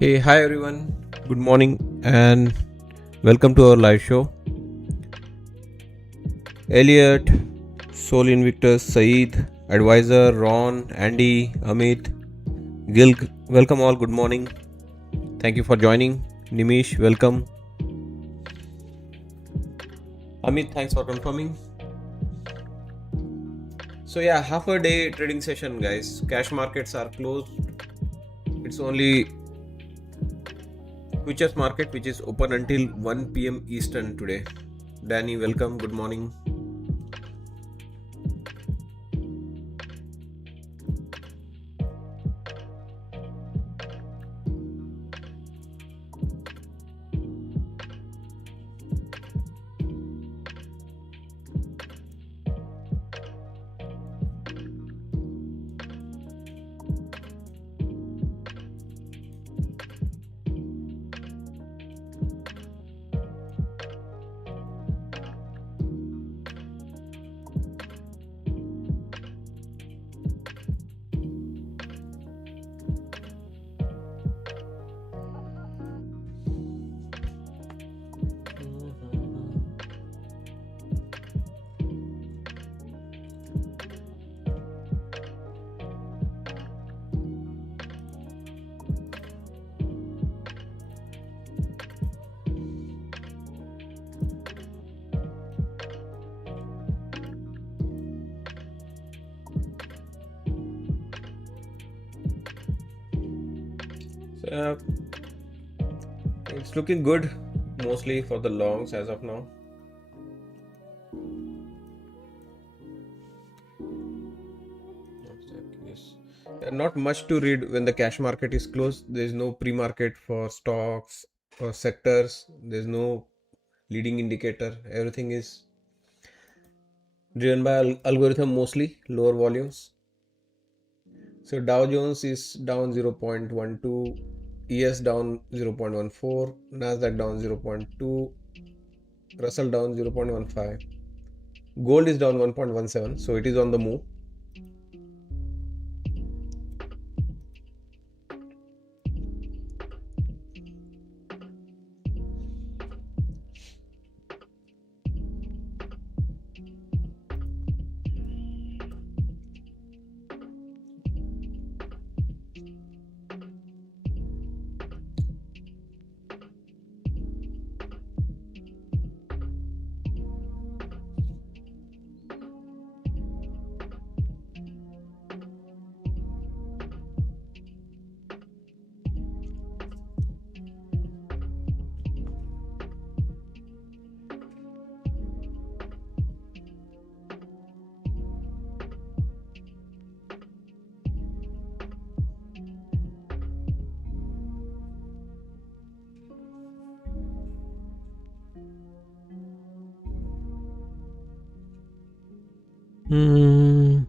Hey, hi everyone. Good morning and welcome to our live show. Elliot, Soul Invictus, Saeed, Advisor, Ron, Andy, Amit, Gil, welcome all. Good morning. Thank you for joining. Nimish, welcome. Amit, thanks for confirming. So, yeah, half a day trading session, guys. Cash markets are closed. It's only futures market which is open until 1 p.m. Eastern today. Danny, welcome. Good morning. So, it's looking good mostly for the longs as of now. Yes. Not much to read when the cash market is closed. There is no pre-market for stocks or sectors. There's no leading indicator. Everything is driven by algorithm, mostly lower volumes. So Dow Jones is down 0.12, ES down 0.14, Nasdaq down 0.2, Russell down 0.15. Gold is down 1.17, so it is on the move. Hmm.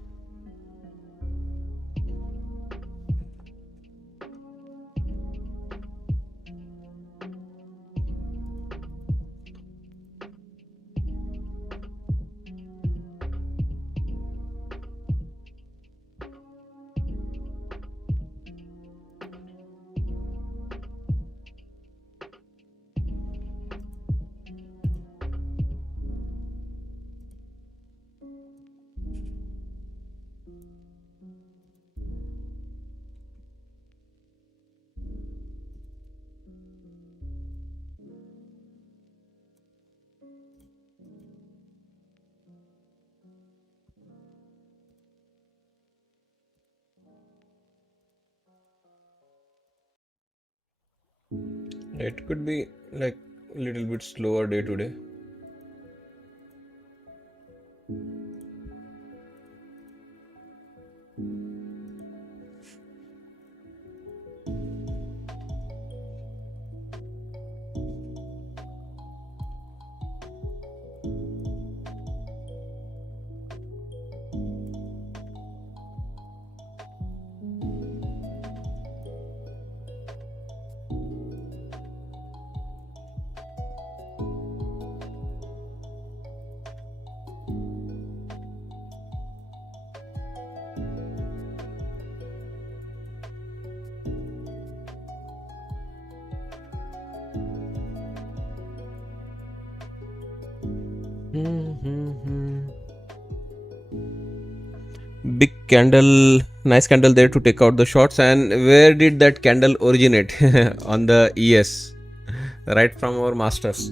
It could be like a little bit slower day today. Big candle, nice candle there to take out the shots. And where did that candle originate? On the ES, right from our masters.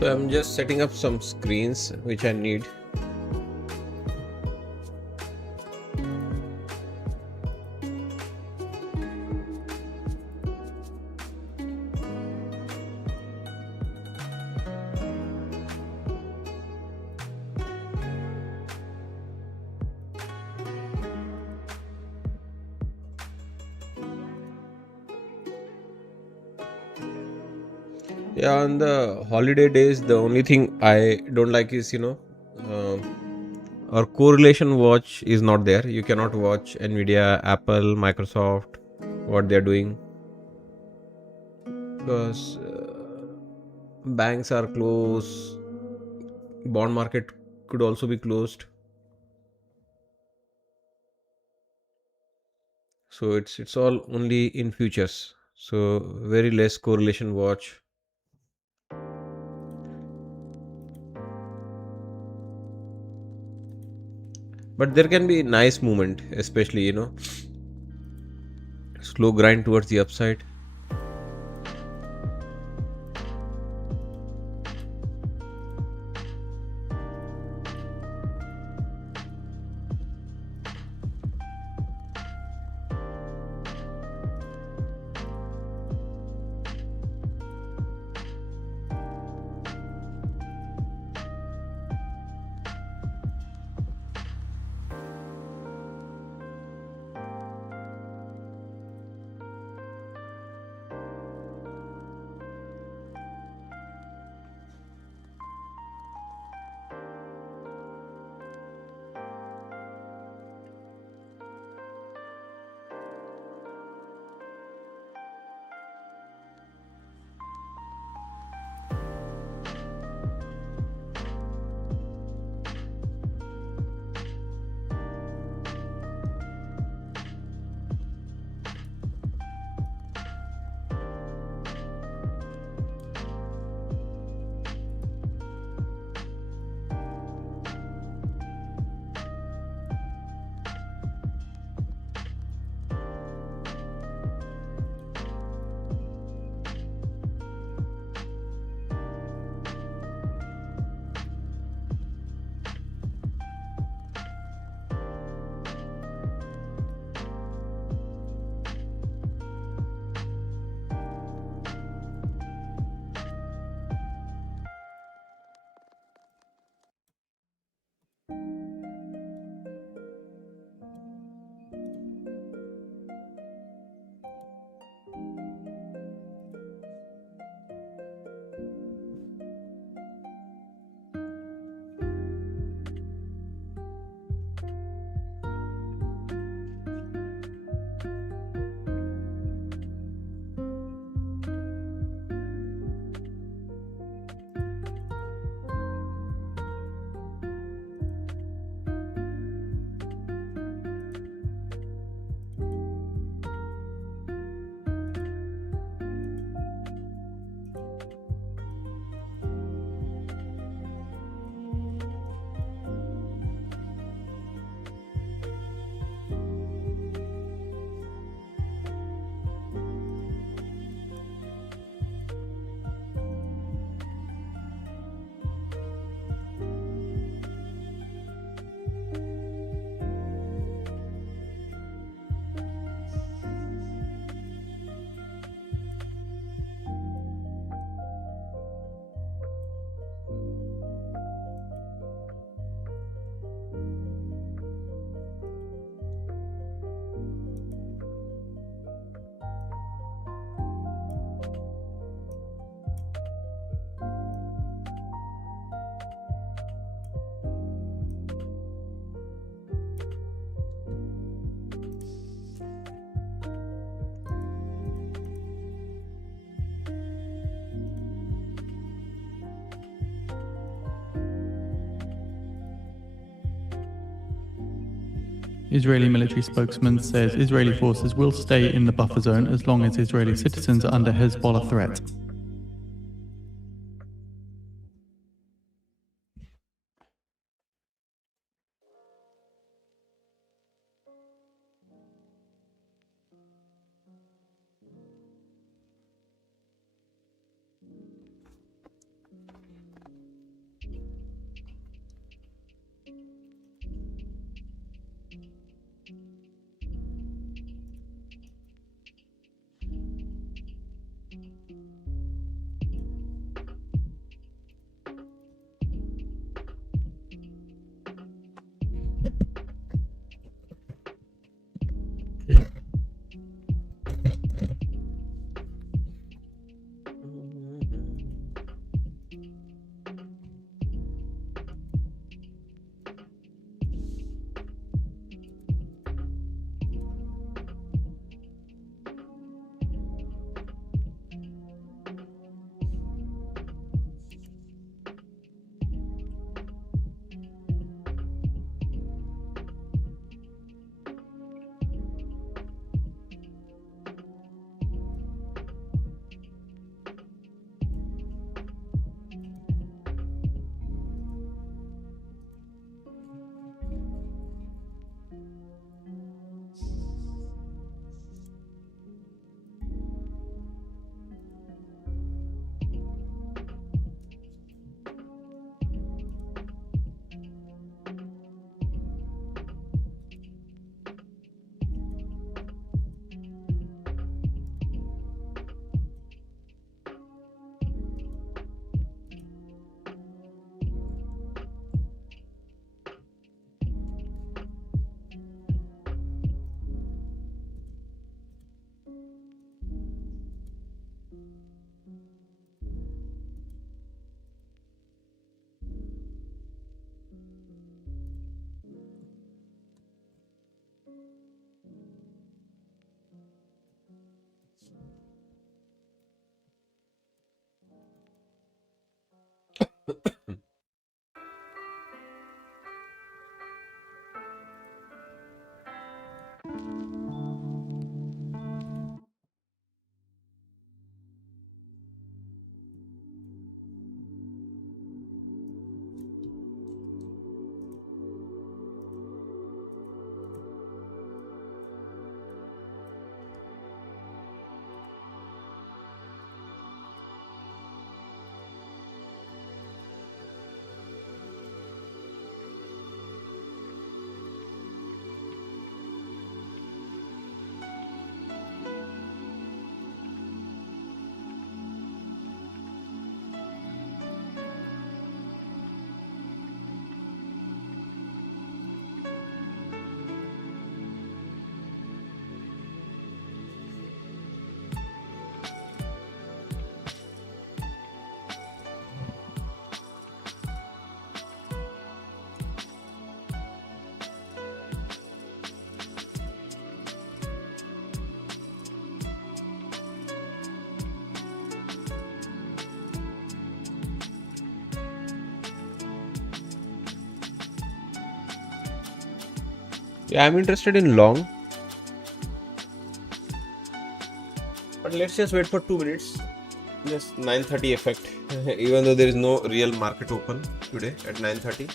So I'm just setting up some screens which I need. Yeah, on the holiday days, the only thing I don't like is, our correlation watch is not there. You cannot watch Nvidia, Apple, Microsoft, what they're doing, because banks are closed, bond market could also be closed. So it's all only in futures. So very less correlation watch. But there can be nice movement, especially slow grind towards the upside. Israeli military spokesman says Israeli forces will stay in the buffer zone as long as Israeli citizens are under Hezbollah threat. Yeah, I'm interested in long, but let's just wait for 2 minutes. Yes, 9:30 effect. Even though there is no real market open today at 9:30.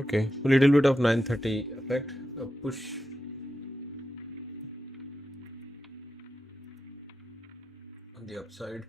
Okay, a little bit of 9:30 effect, a push on the upside.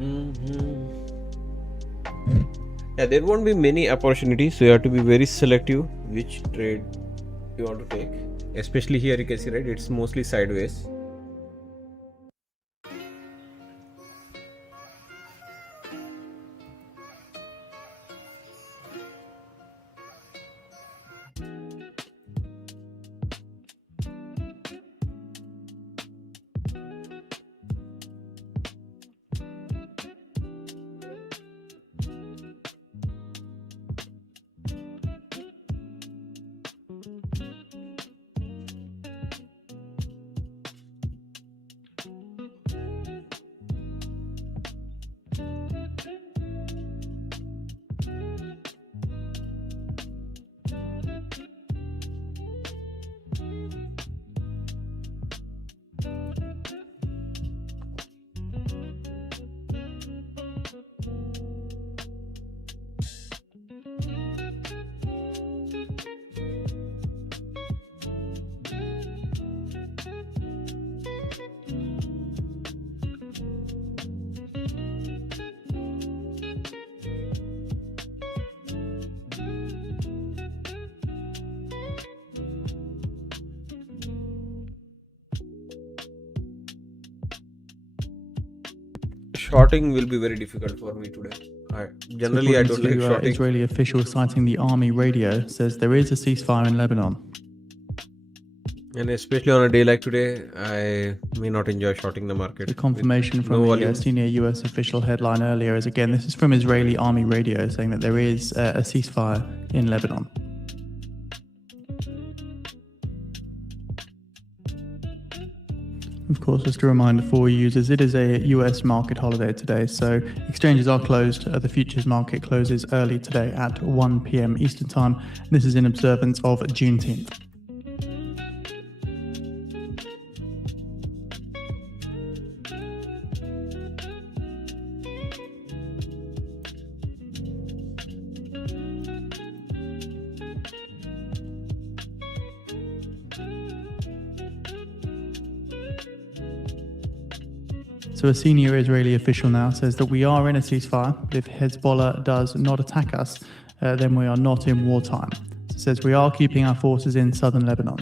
Mhm. Yeah, there won't be many opportunities, so you have to be very selective which trade you want to take. Especially here, you can see, right? It's mostly sideways. shorting will be very difficult for me today. Generally, I don't like shorting. Israeli official citing the army radio says there is a ceasefire in Lebanon. And especially on a day like today, I may not enjoy shorting the market. The confirmation from the senior US official headline earlier is, again, this is from Israeli army radio saying that there is a ceasefire in Lebanon. Of course, just a reminder for users, it is a US market holiday today, so exchanges are closed. The futures market closes early today at 1 p.m. Eastern Time. This is in observance of Juneteenth. So a senior Israeli official now says that we are in a ceasefire, but if Hezbollah does not attack us, then we are not in wartime. So it says we are keeping our forces in southern Lebanon.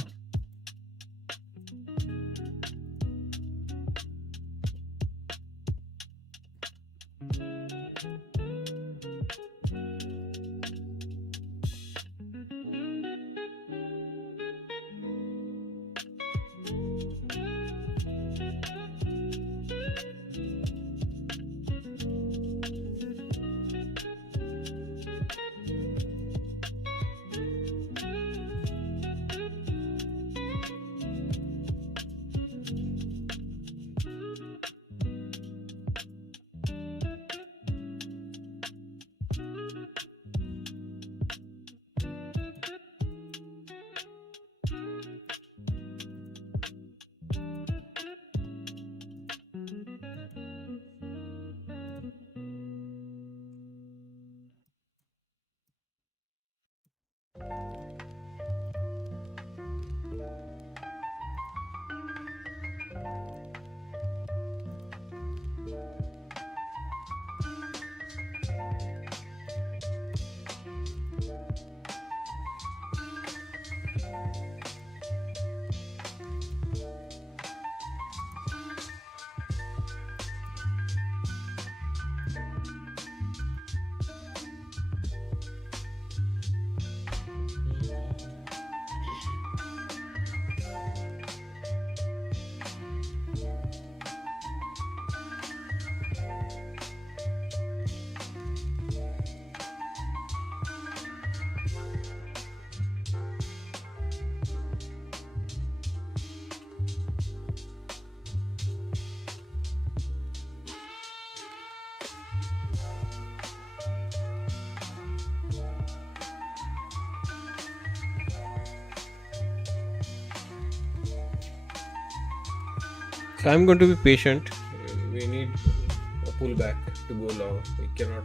So I'm going to be patient. We need a pullback to go long. We cannot.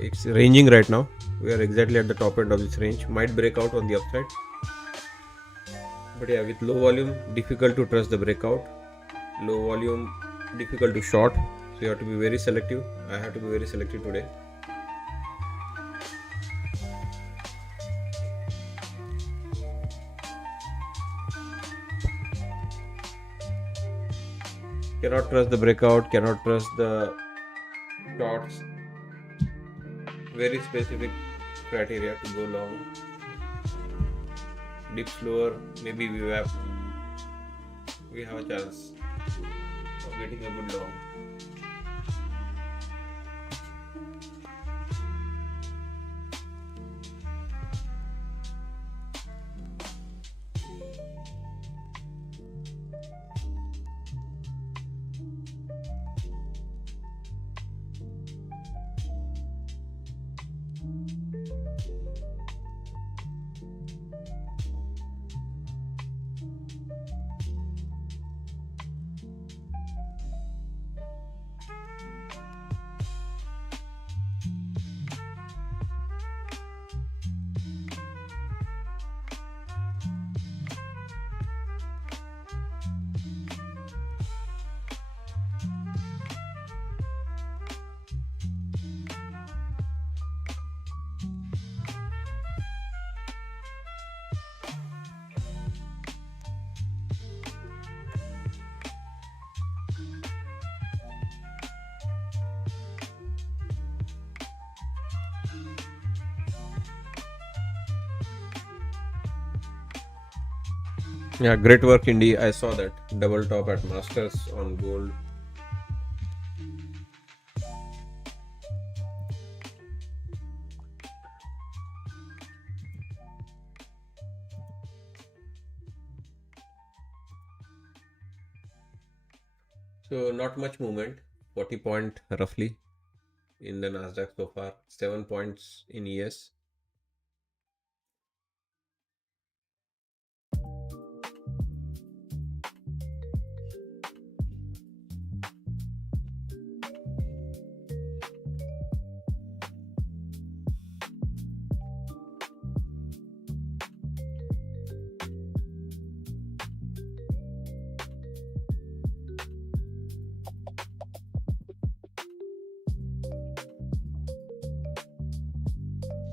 It's ranging right now. We are exactly at the top end of this range. Might break out on the upside. But yeah, with low volume, difficult to trust the breakout. Low volume, difficult to short. So you have to be very selective. I have to be very selective today. Cannot trust the breakout, cannot trust the shorts. Very specific criteria to go long. Dip slower, maybe we have a chance of getting a good long. Yeah, great work, Indy. I saw that double top at Masters on gold. So not much movement, 40 point roughly in the Nasdaq so far, 7 points in ES.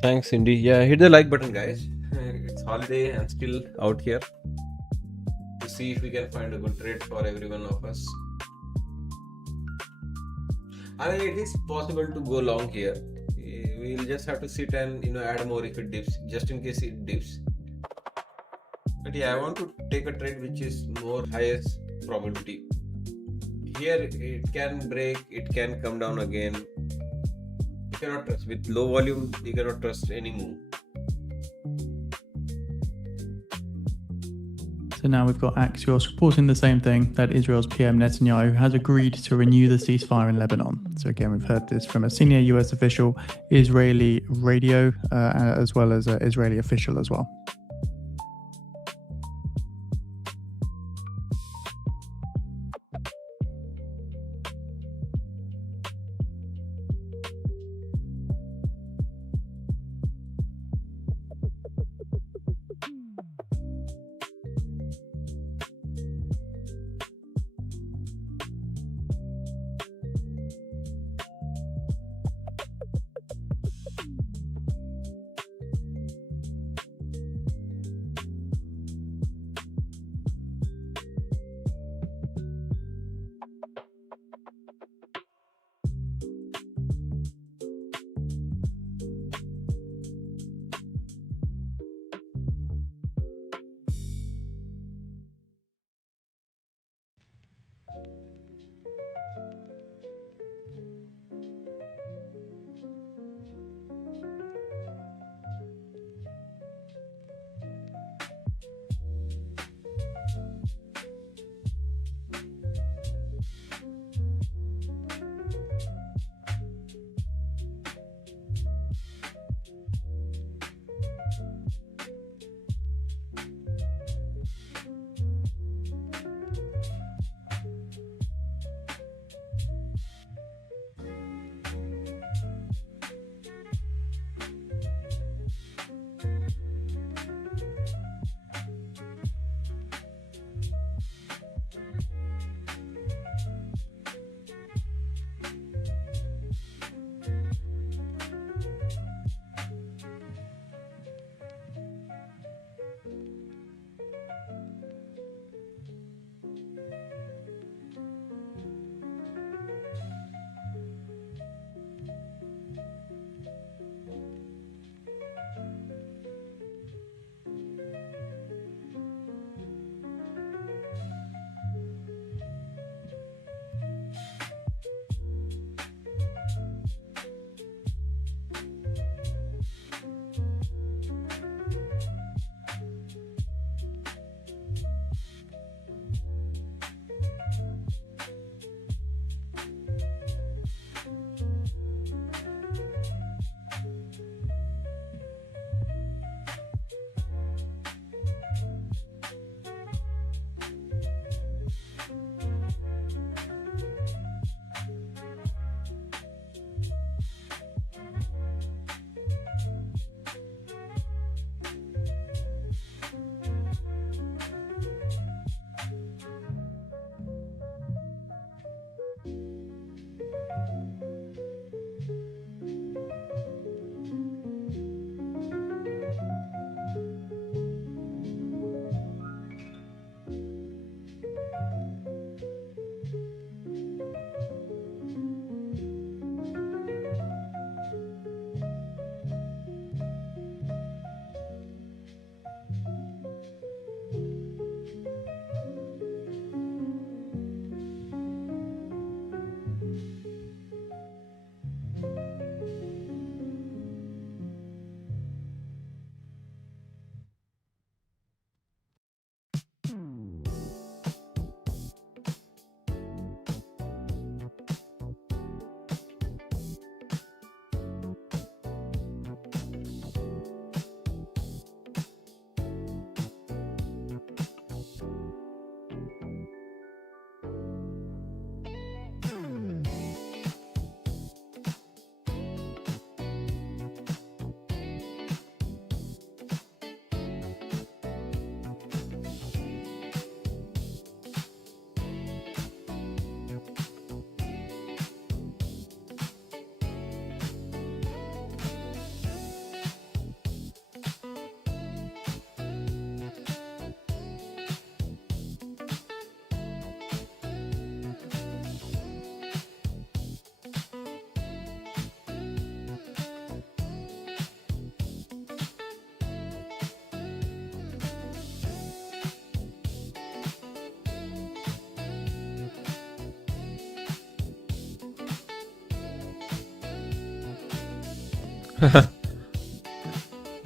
Thanks, Indy. Yeah, hit the like button, guys. It's holiday. I'm still out here to see if we can find a good trade for every one of us. I mean, it is possible to go long here. We'll just have to sit and add more if it dips, just in case it dips. But yeah, I want to take a trade which is more highest probability. Here it can break, it can come down again. You cannot trust with low volume. You cannot trust any move. So now we've got Axios reporting the same thing, that Israel's PM Netanyahu has agreed to renew the ceasefire in Lebanon. So again, we've heard this from a senior US official, Israeli radio, as well as an Israeli official as well.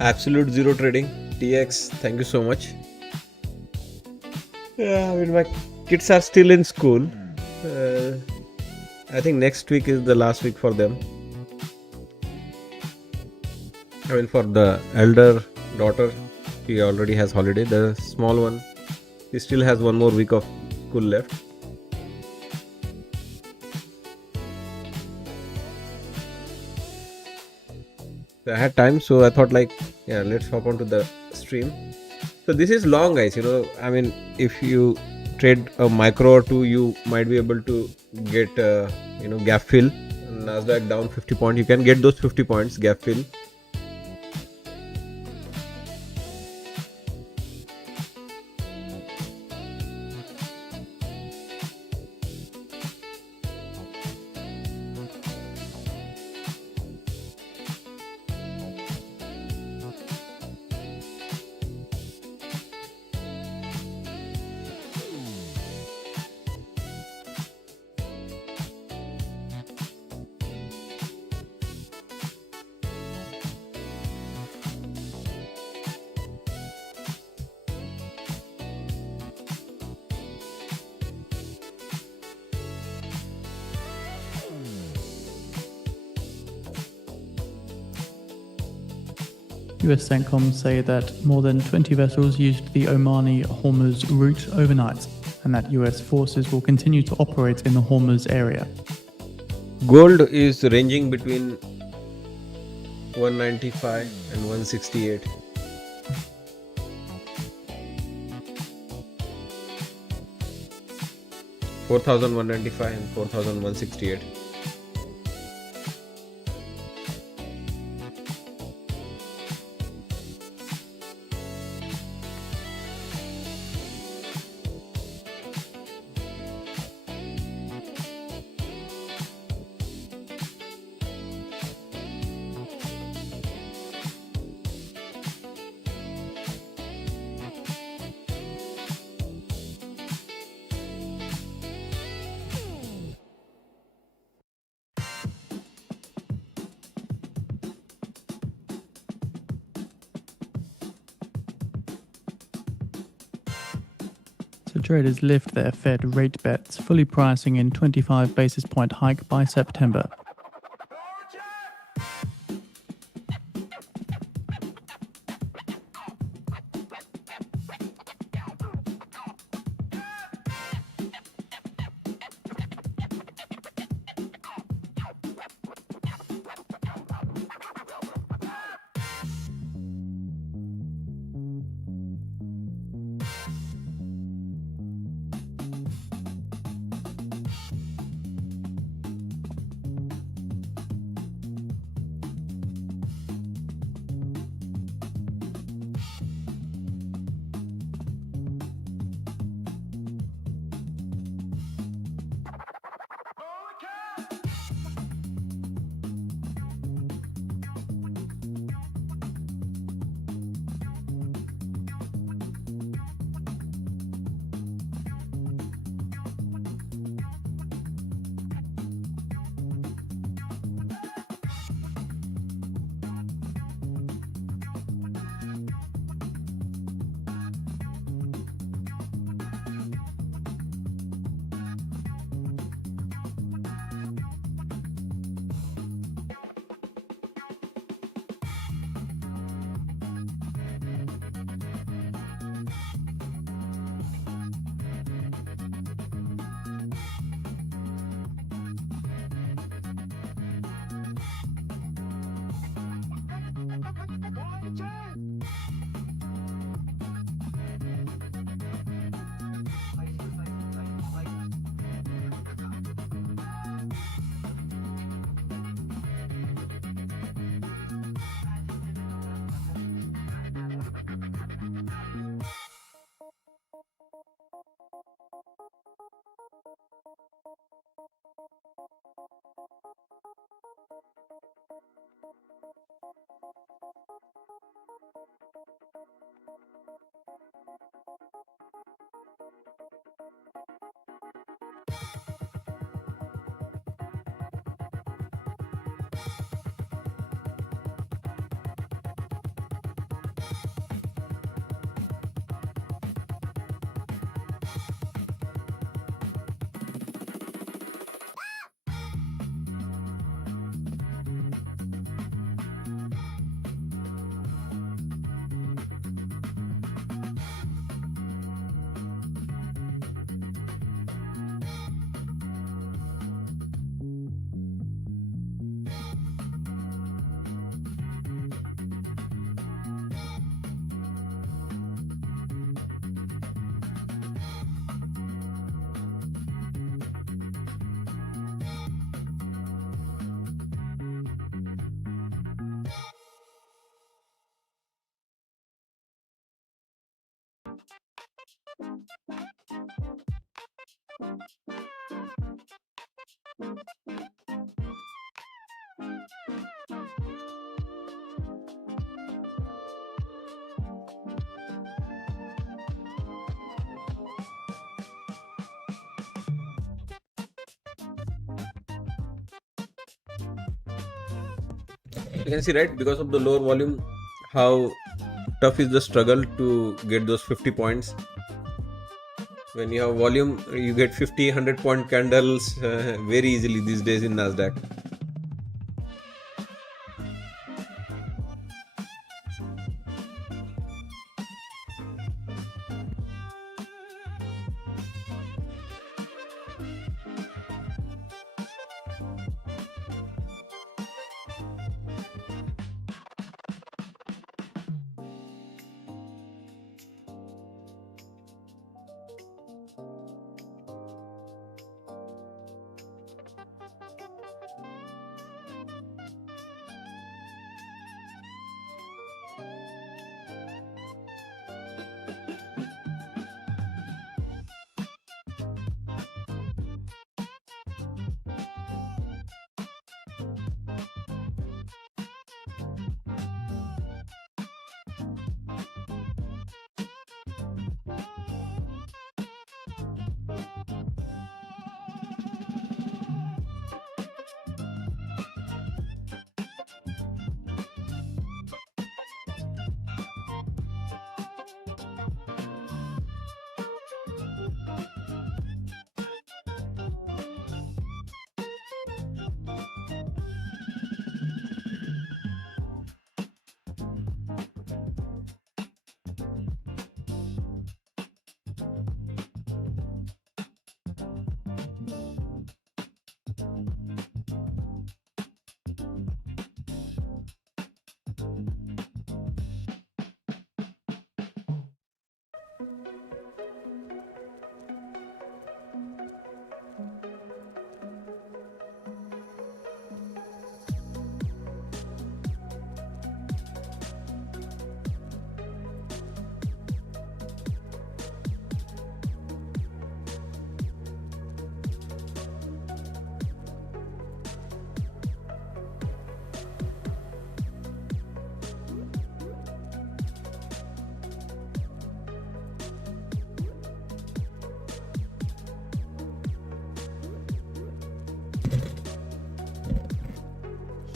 Absolute zero trading. TX, thank you so much. Yeah, I mean, my kids are still in school. Uh, I think next week is the last week for them. I mean, for the elder daughter, she already has holiday. The small one, he still has one more week of school left. So I had time, so I thought like, yeah, let's hop onto the stream. So this is long, guys. I mean, if you trade a micro or two, you might be able to get, gap fill. Nasdaq down 50 points. You can get those 50 points gap fill. US CENTCOM say that more than 20 vessels used the Omani-Hormuz route overnight, and that US forces will continue to operate in the Hormuz area. Gold is ranging between 195 and 168. $4,195 and $4,168. So traders lift their Fed rate bets, fully pricing in 25 basis point hike by September. You can see, right, because of the lower volume, how tough is the struggle to get those 50 points. When you have volume, you get 50, 100-point candles very easily these days in Nasdaq.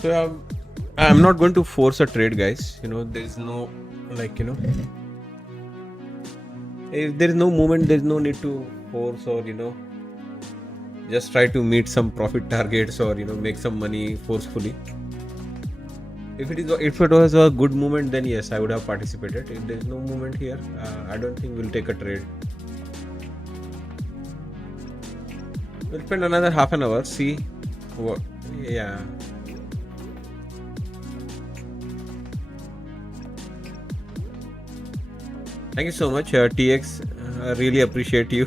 So I'm not going to force a trade, guys. There's no, like, if there is no movement, there's no need to force, or just try to meet some profit targets, or make some money forcefully. If it was a good movement, then yes, I would have participated. If there's no movement here, I don't think we'll take a trade. We'll spend another half an hour, see what. Yeah. Thank you so much, TX. I really appreciate you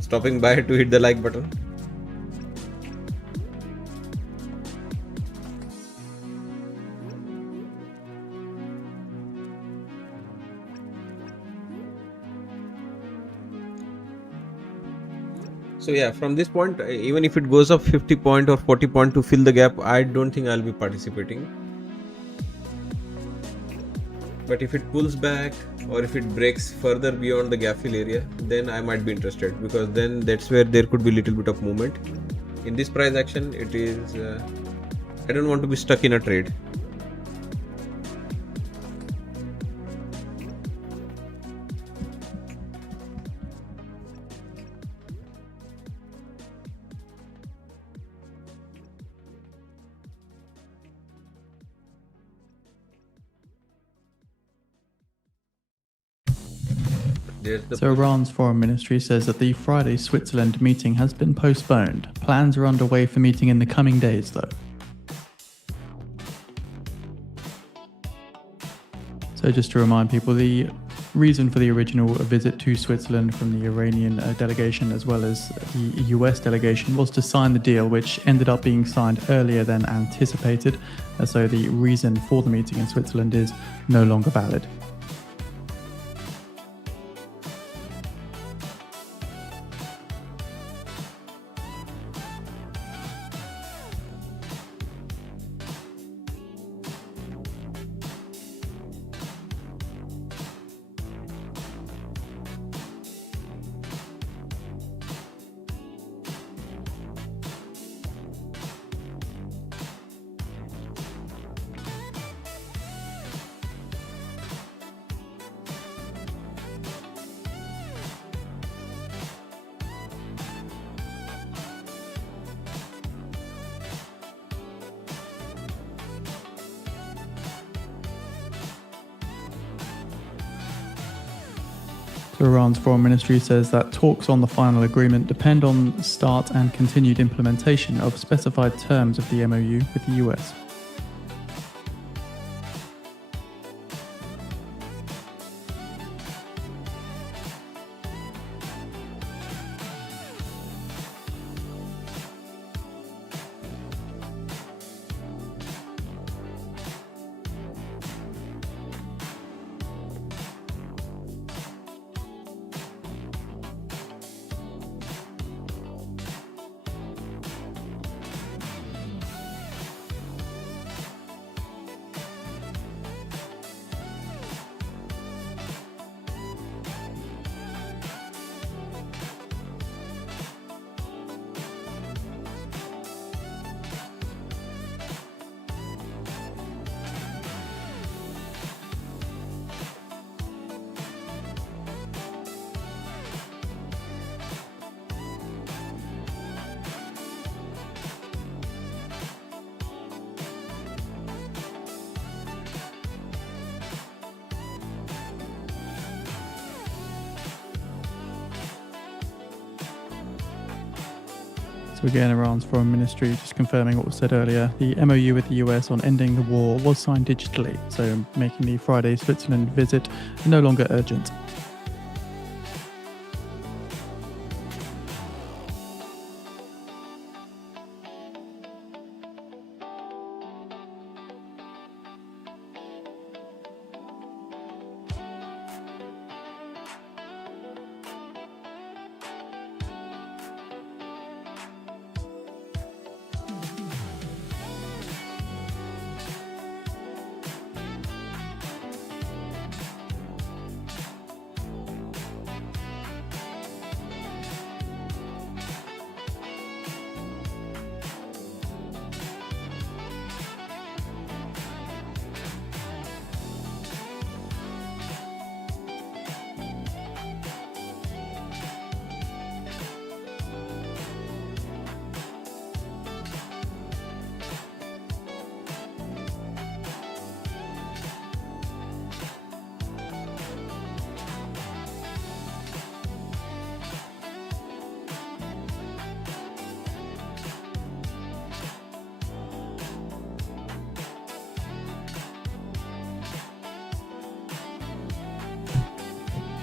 stopping by to hit the like button. So yeah, from this point, even if it goes up 50 point or 40 point to fill the gap, I don't think I'll be participating. But if it pulls back, or if it breaks further beyond the gap fill area, then I might be interested, because then that's where there could be little bit of movement. In this price action, it is I don't want to be stuck in a trade. So Iran's foreign ministry says that the Friday Switzerland meeting has been postponed. Plans are underway for meeting in the coming days, though. So just to remind people, the reason for the original visit to Switzerland from the Iranian delegation as well as the US delegation was to sign the deal, which ended up being signed earlier than anticipated. So the reason for the meeting in Switzerland is no longer valid. So Iran's foreign ministry says that talks on the final agreement depend on start and continued implementation of specified terms of the MOU with the US. So again, Iran's foreign ministry just confirming what was said earlier. The MOU with the US on ending the war was signed digitally, so making the Friday Switzerland visit no longer urgent.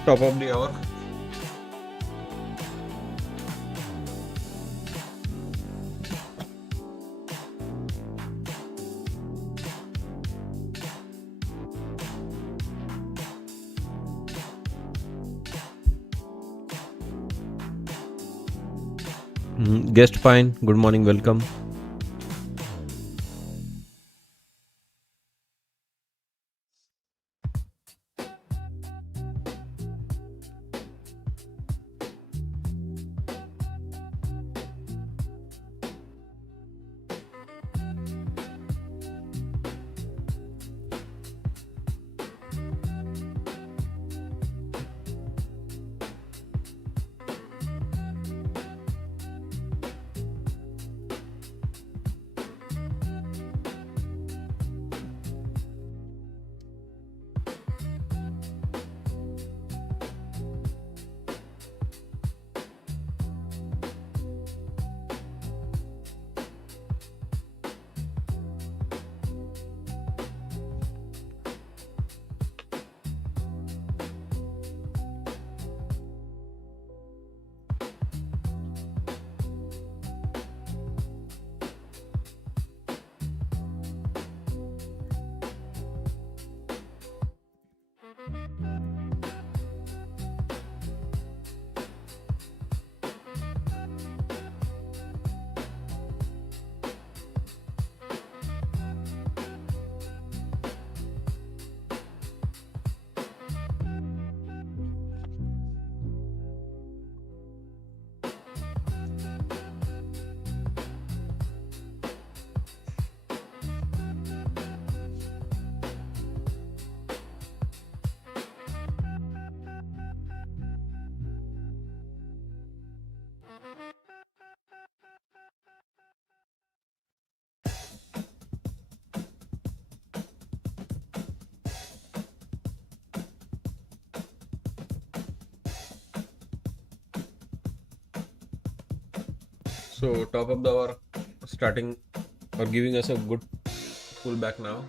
Top of the hour. Guest Pine, good morning, welcome. So top of the hour starting or giving us a good pullback now.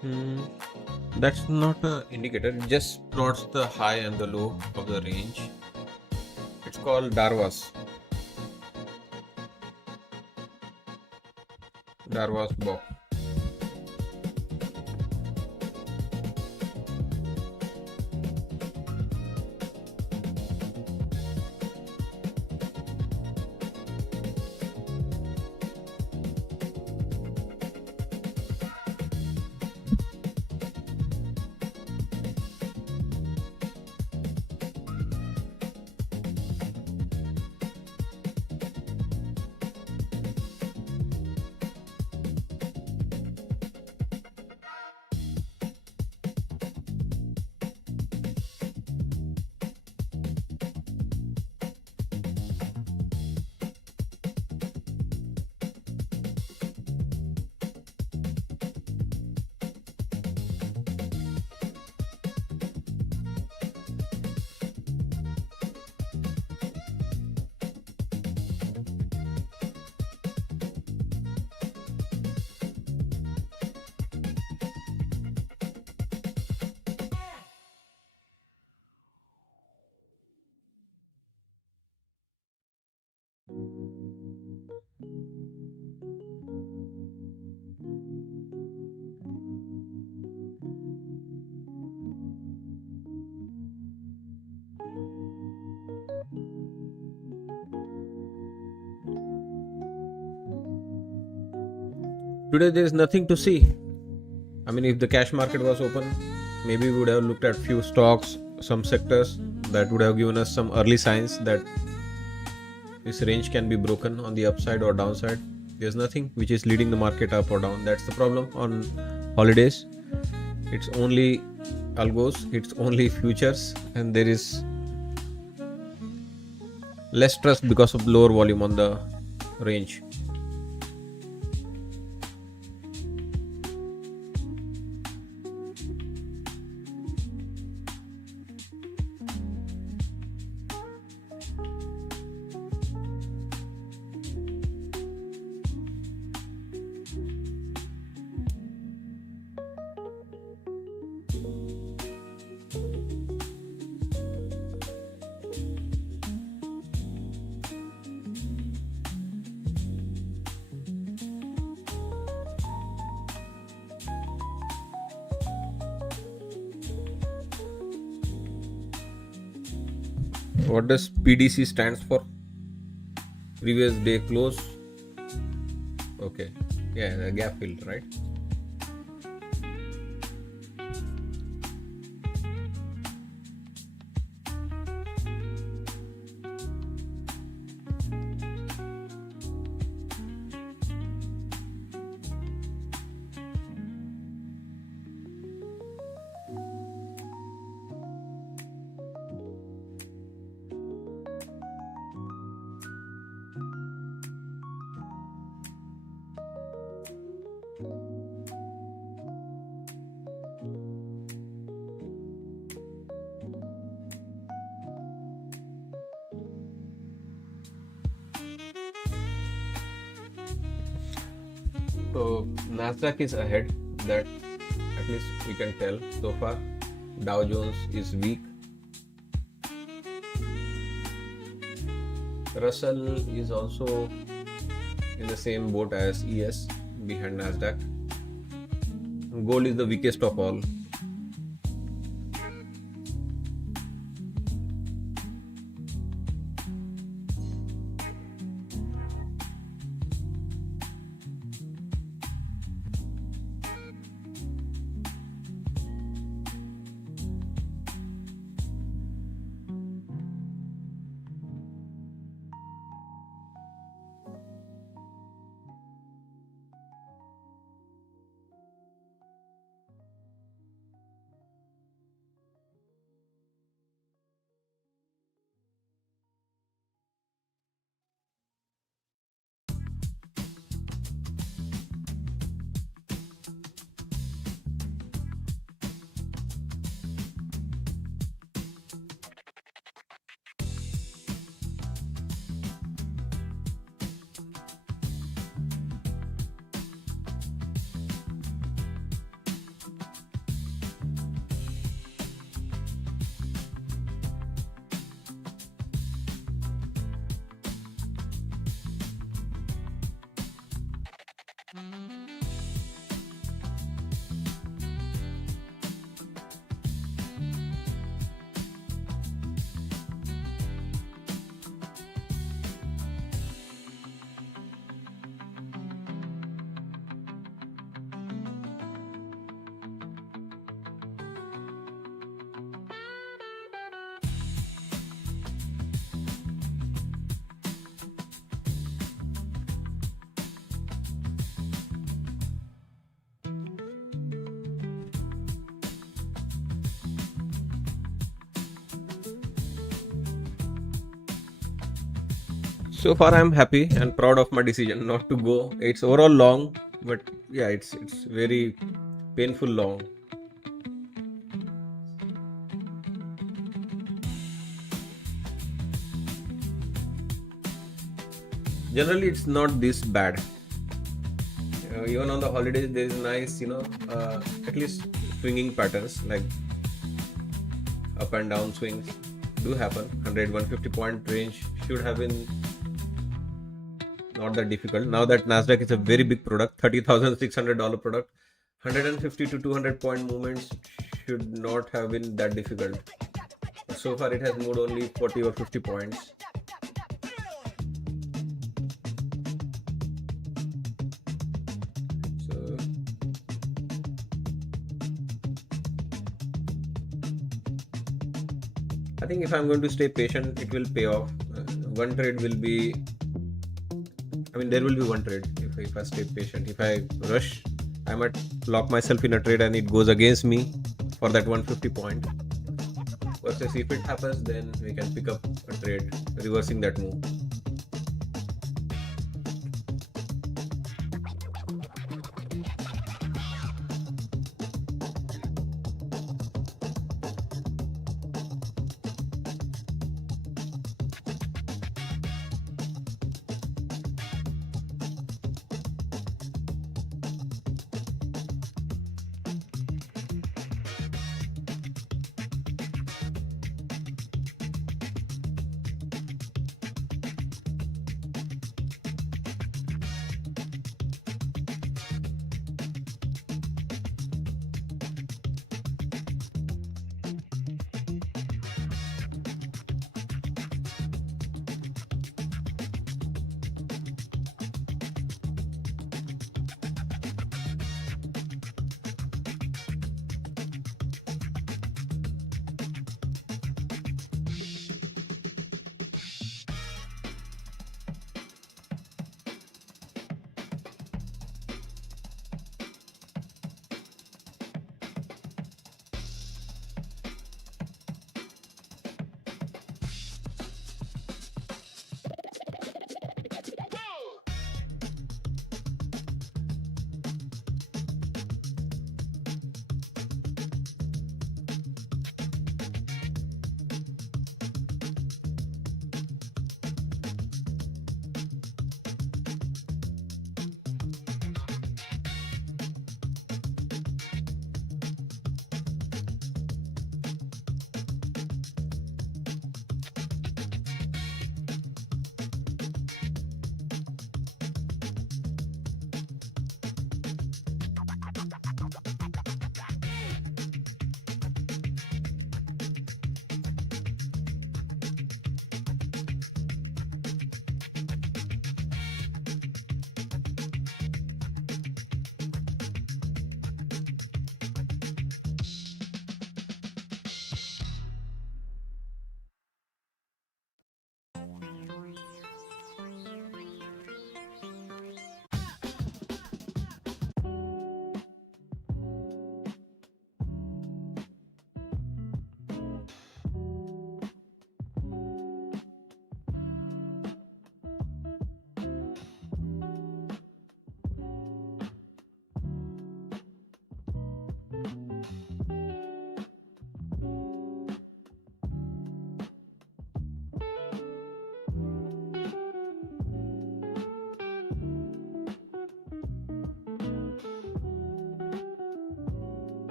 Hmm, that's not an indicator. It just plots the high and the low of the range. It's called Darvas box. Today there is nothing to see. I mean, if the cash market was open, maybe we would have looked at few stocks, some sectors that would have given us some early signs that this range can be broken on the upside or downside. There's nothing which is leading the market up or down. That's the problem on holidays. It's only algos, it's only futures, and there is less trust because of lower volume on the range. What does PDC stands for? Previous day close. Okay. Yeah, the gap fill, right? So Nasdaq is ahead. That at least we can tell so far. Dow Jones is weak. Russell is also in the same boat as ES behind Nasdaq. Gold is the weakest of all. So far, I'm happy and proud of my decision not to go. It's overall long, but yeah, it's very painful long. Generally, it's not this bad. Even on the holidays, there is nice, at least swinging patterns like up and down swings do happen. 100, 150 point range should have been not that difficult. Now that Nasdaq is a very big product, $30,600 product, 150 to 200 point movements should not have been that difficult. But so far, it has moved only 40 or 50 points. So I think if I'm going to stay patient, it will pay off. One trade will be, there will be one trade if I stay patient. If I rush, I might lock myself in a trade and it goes against me for that 150 point. Versus if it happens, then we can pick up a trade reversing that move.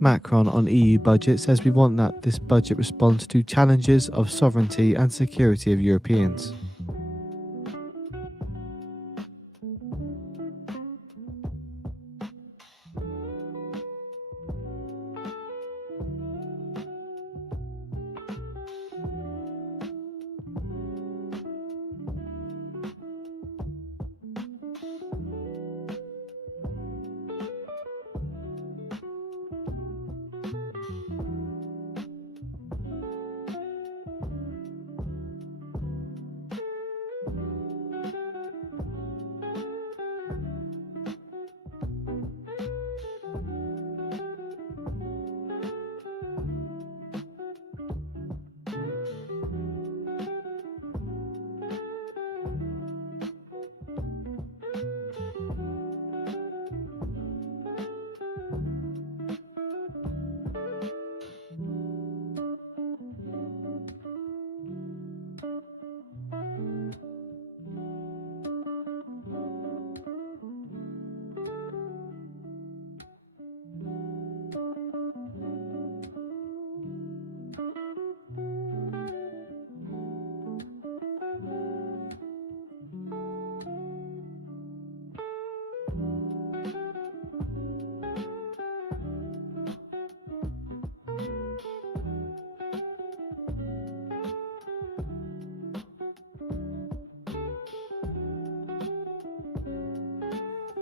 Macron on EU budget says we want that this budget responds to challenges of sovereignty and security of Europeans.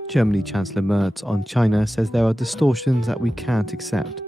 Germany Chancellor Merz on China says there are distortions that we can't accept.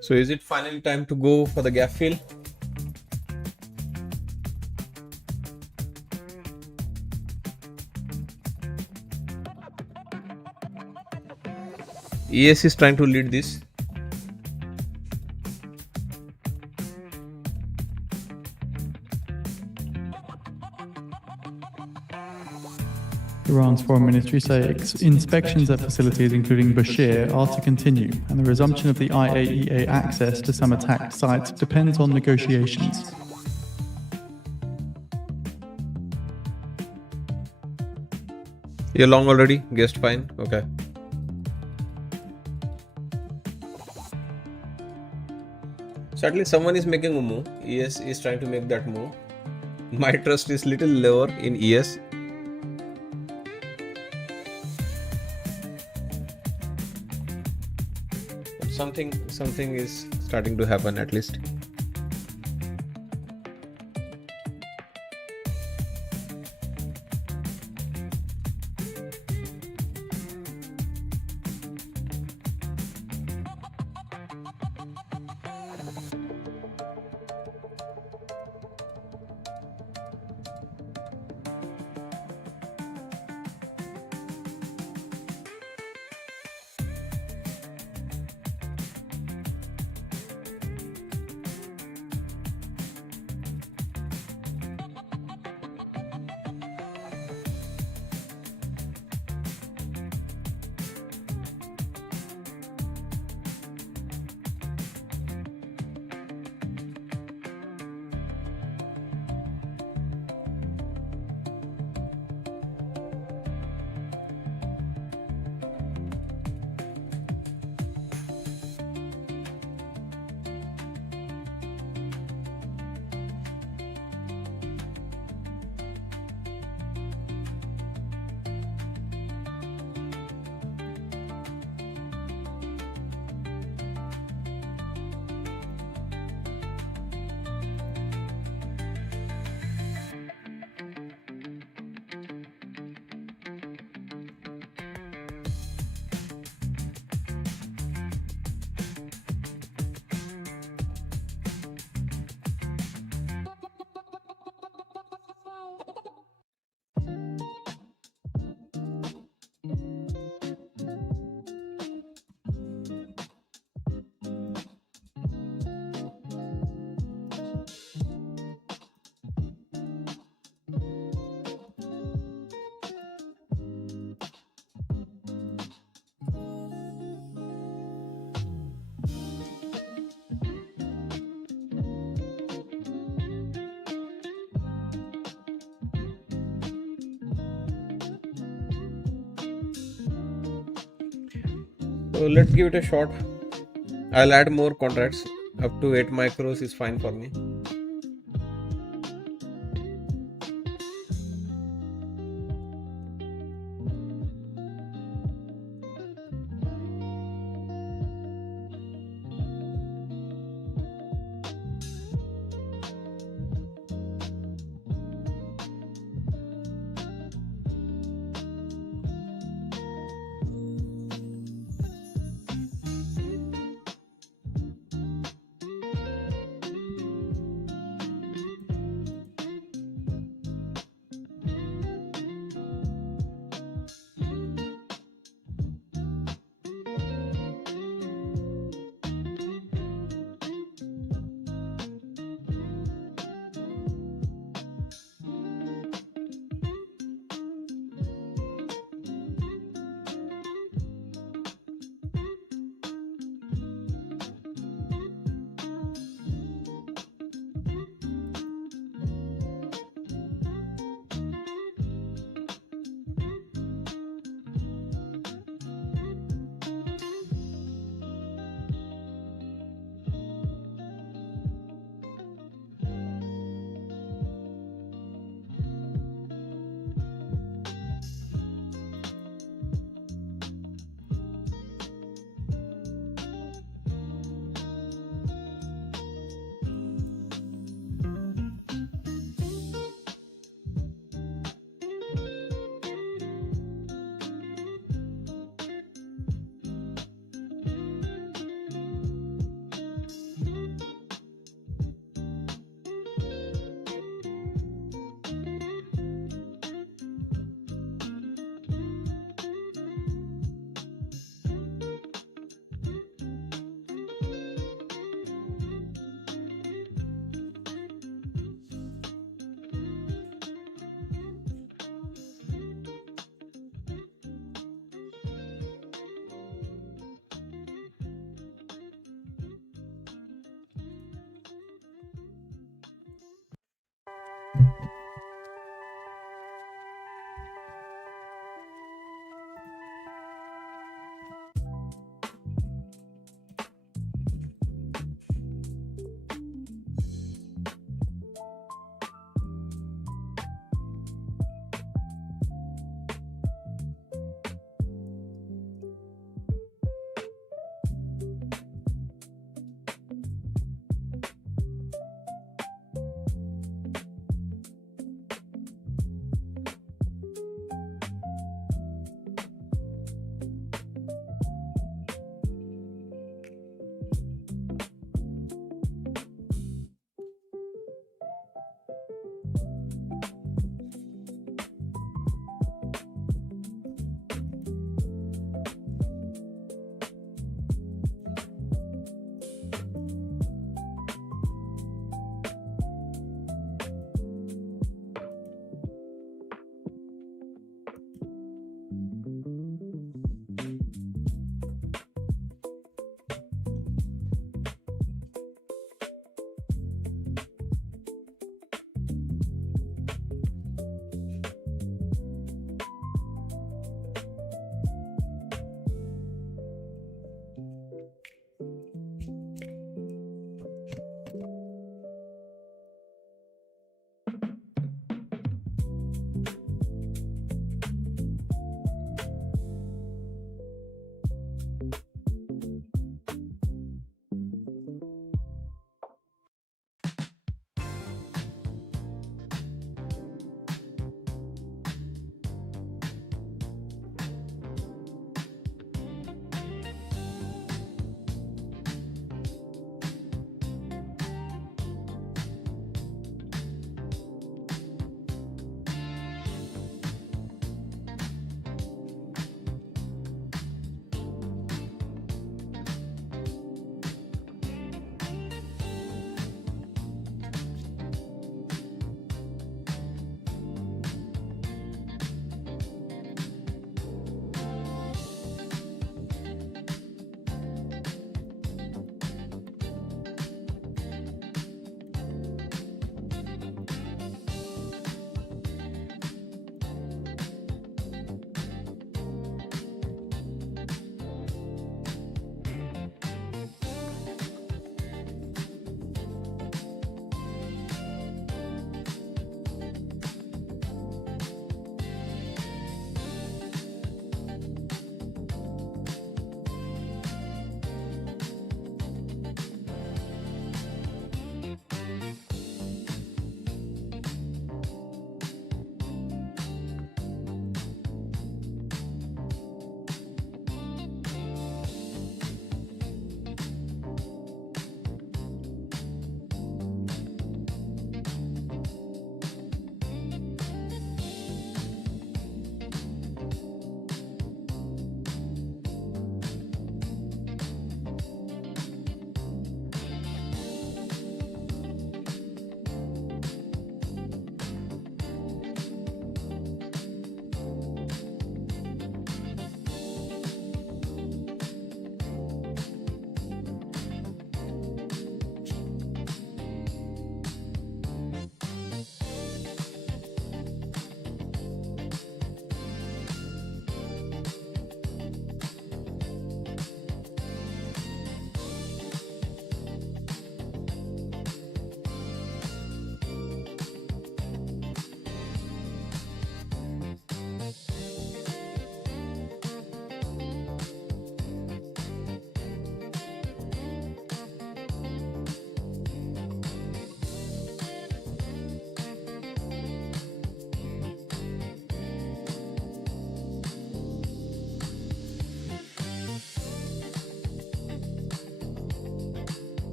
So is it finally time to go for the gap fill? ES is trying to lead this. Iran's foreign ministry say inspections at facilities including Bashir are to continue, and the resumption of the IAEA access to some attacked sites depends on negotiations. You're long already? Guessed fine. Okay. So at least someone is making a move. ES is trying to make that move. My trust is little lower in ES. something is starting to happen at least. So let's give it a shot. I'll add more contracts. Up to 8 micros is fine for me.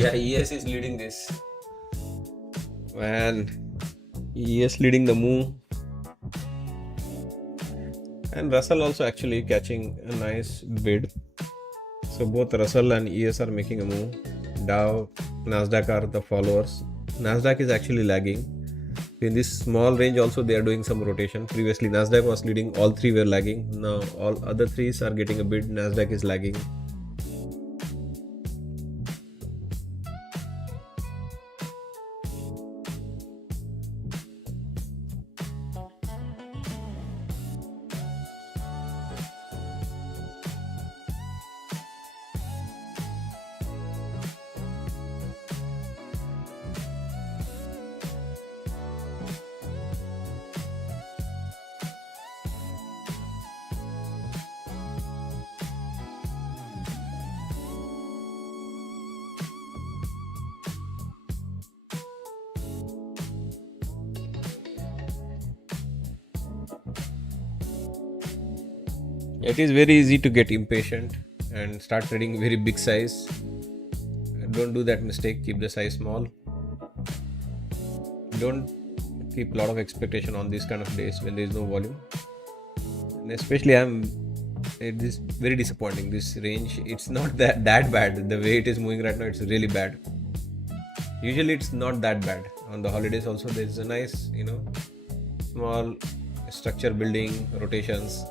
Yeah, ES is leading this. Man, ES leading the move. And Russell also actually catching a nice bid. So both Russell and ES are making a move. Dow, Nasdaq are the followers. Nasdaq is actually lagging. In this small range also they are doing some rotation. Previously Nasdaq was leading, all three were lagging. Now all other threes are getting a bid. Nasdaq is lagging. It is very easy to get impatient and start trading very big size. Don't do that mistake. Keep the size small. Don't keep a lot of expectation on these kind of days when there is no volume. And especially it is very disappointing. This range, it's not that bad. The way it is moving right now, it's really bad. Usually it's not that bad. On the holidays also there is a nice, small structure building, rotations.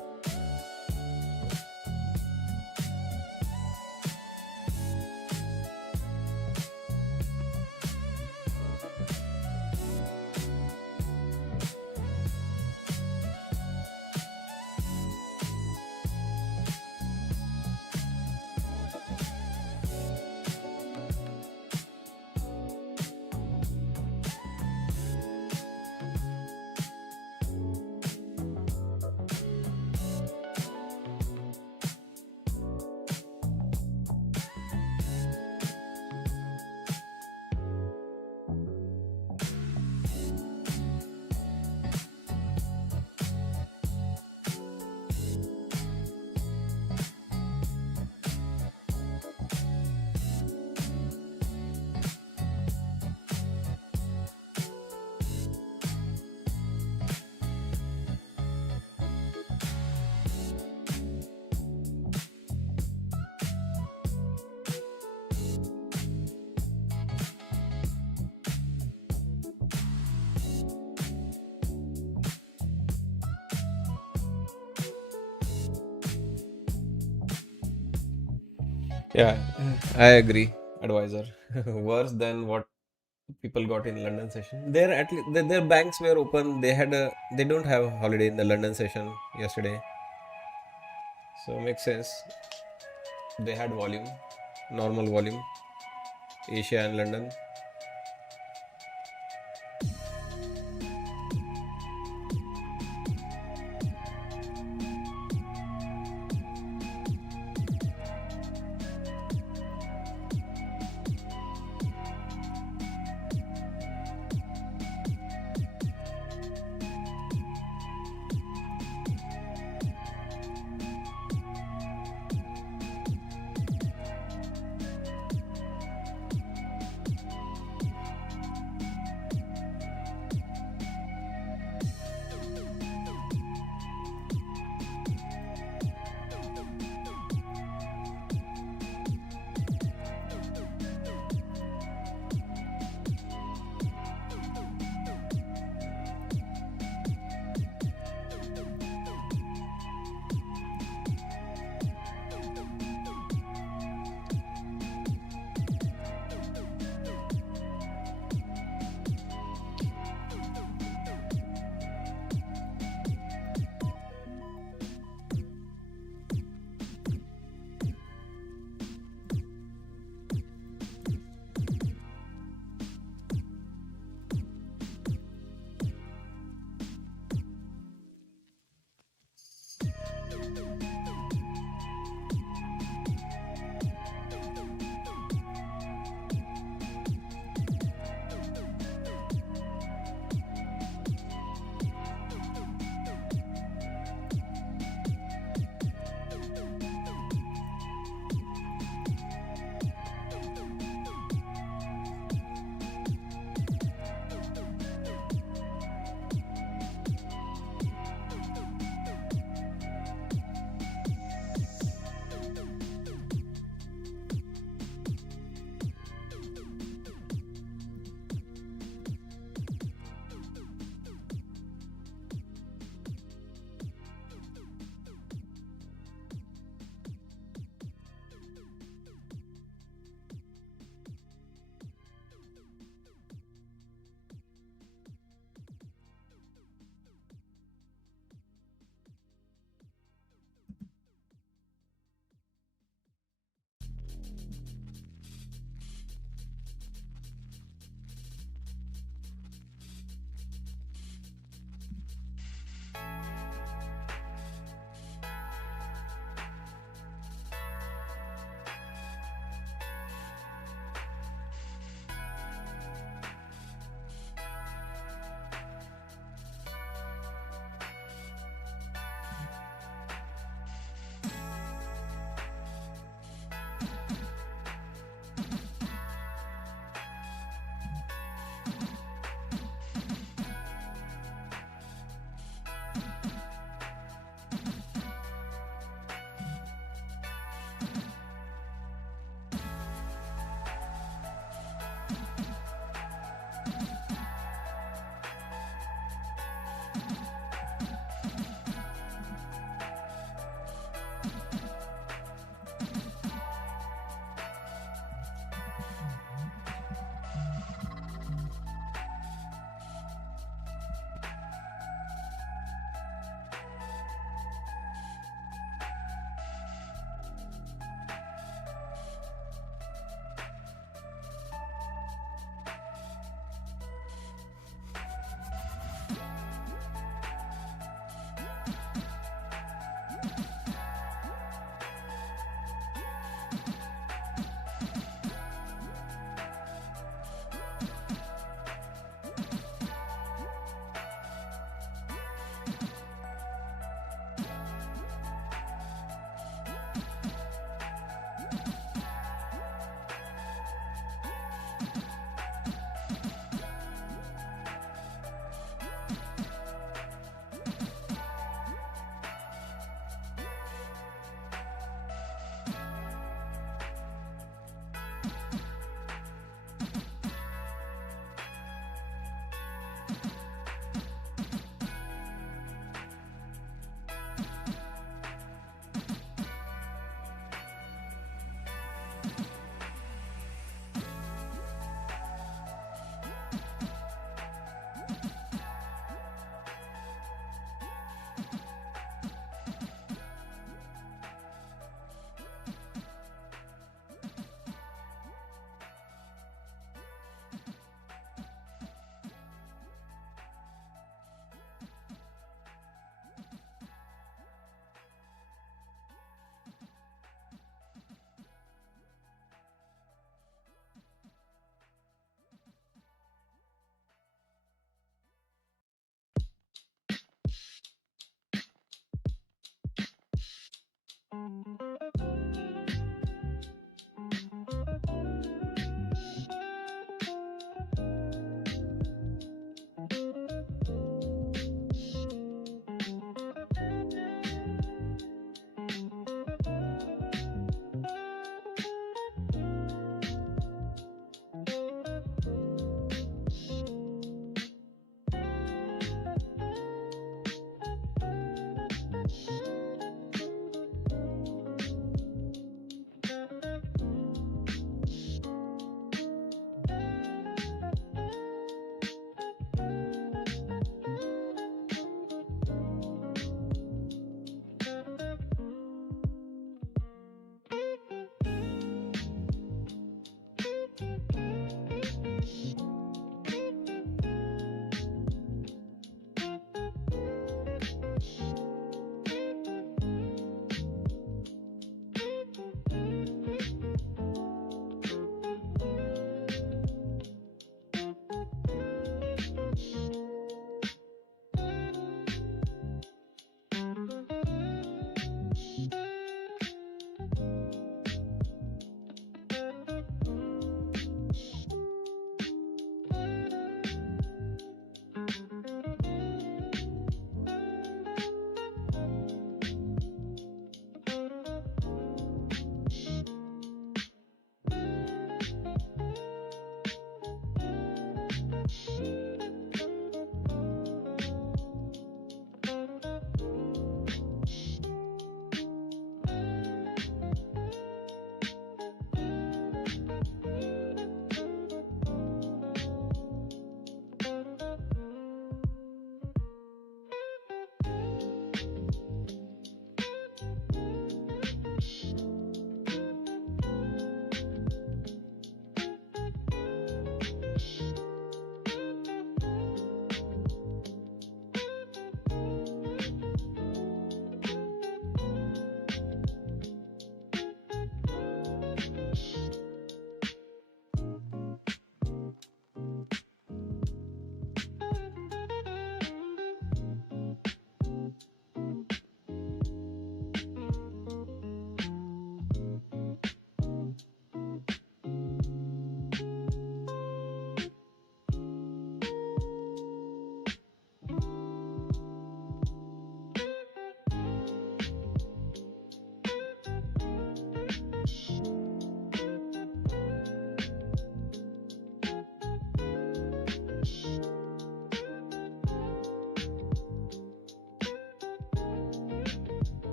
Yeah, I agree. Advisor. Worse than what people got in London session. There at least their banks were open. They don't have a holiday in the London session yesterday. So makes sense. They had volume, normal volume, Asia and London.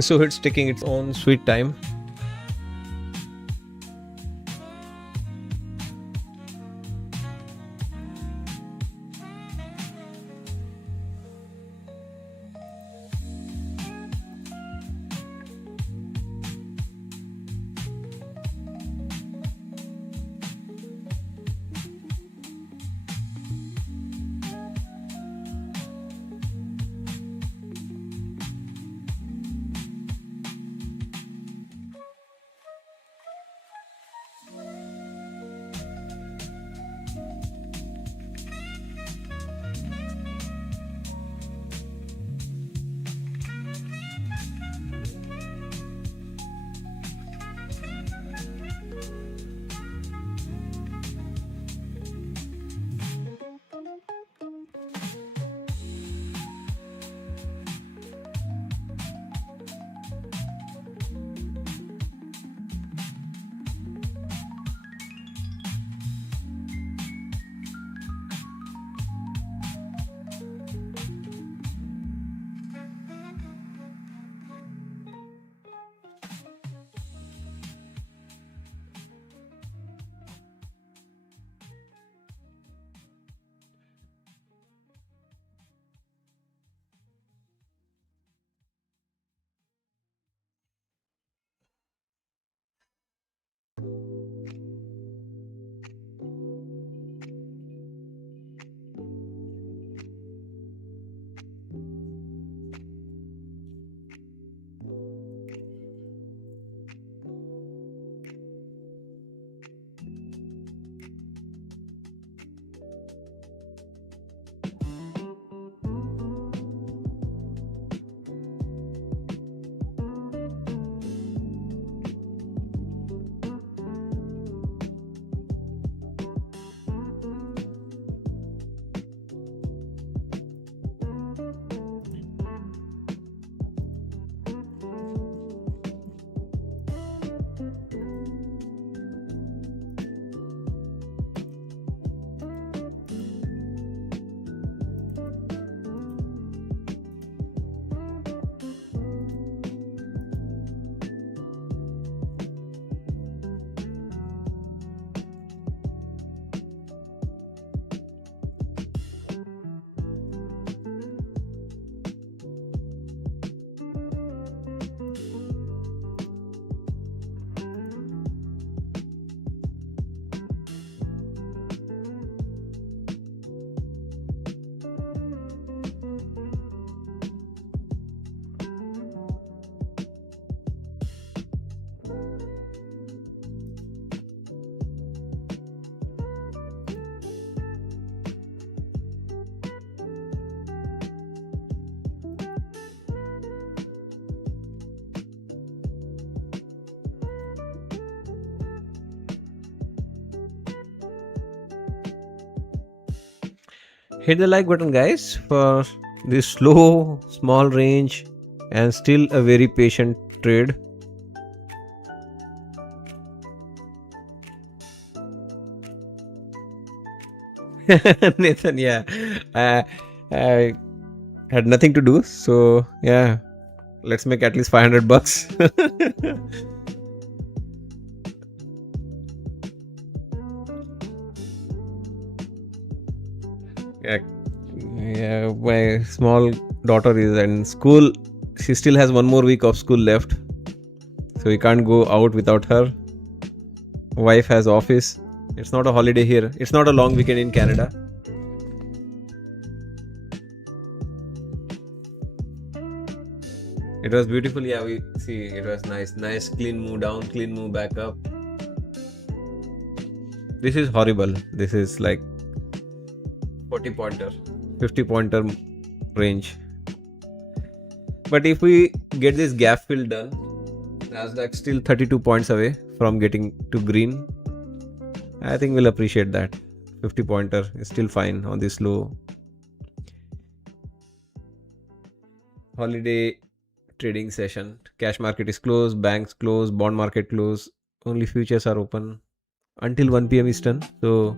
So it's taking its own sweet time. Hit the like button, guys, for this slow, small range and still a very patient trade. Nathan, yeah, I had nothing to do, so yeah, let's make at least $500. Yeah, yeah, my small daughter is in school. She still has one more week of school left, so we can't go out without her. Wife has office. It's not a holiday here. It's not a long weekend in Canada. It was beautiful. Yeah, we see it was nice clean move down, clean move back up. This is horrible. This is like 40 pointer, 50 pointer range. But if we get this gap fill done, Nasdaq still 32 points away from getting to green. I think we'll appreciate that. 50 pointer is still fine on this low. Holiday trading session. Cash market is closed, banks closed, bond market closed. Only futures are open until 1 p.m. Eastern. So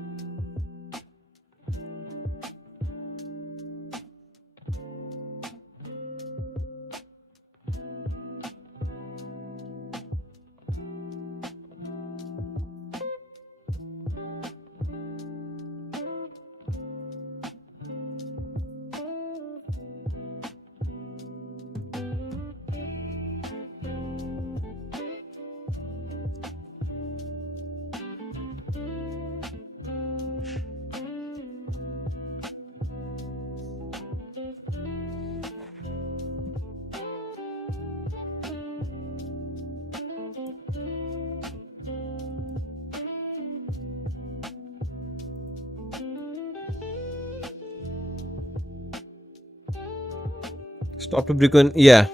Stop to Bitcoin. Yeah.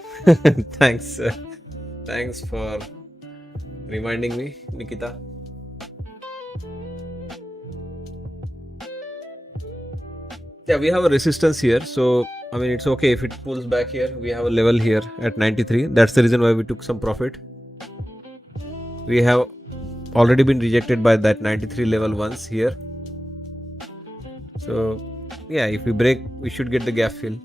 Thanks. Thanks for reminding me, Nikita. Yeah, we have a resistance here. So, I mean, it's okay if it pulls back here. We have a level here at 93. That's the reason why we took some profit. We have already been rejected by that 93 level once here. So, yeah, if we break, we should get the gap fill.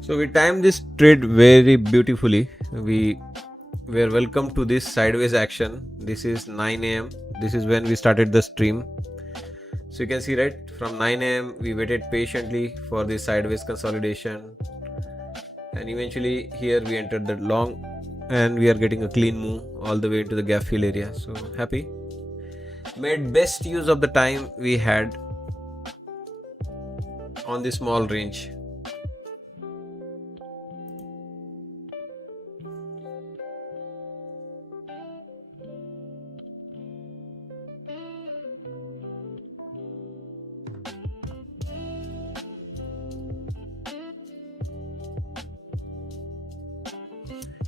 So we timed this trade very beautifully. We were welcome to this sideways action. This is 9 a.m. This is when we started the stream. So you can see, right, from 9 a.m. we waited patiently for this sideways consolidation, and eventually here we entered the long, and we are getting a clean move all the way into the gap fill area. So happy. Made best use of the time we had on this small range.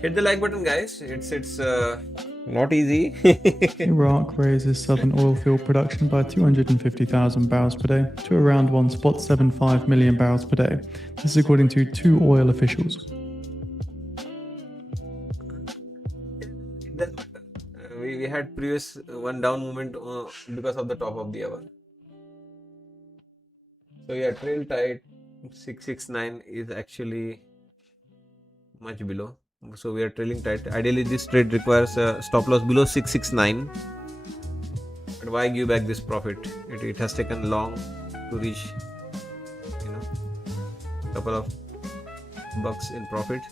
Hit the like button, guys. It's not easy. Iraq raises southern oil field production by 250,000 barrels per day to around 1.75 million barrels per day. This is according to two oil officials. We had previous one down movement because of the top of the hour. So yeah, trail tight 669 is actually much below. So we are trailing tight. Ideally, this trade requires a stop loss below 669. But why give back this profit? It has taken long to reach, couple of bucks in profit.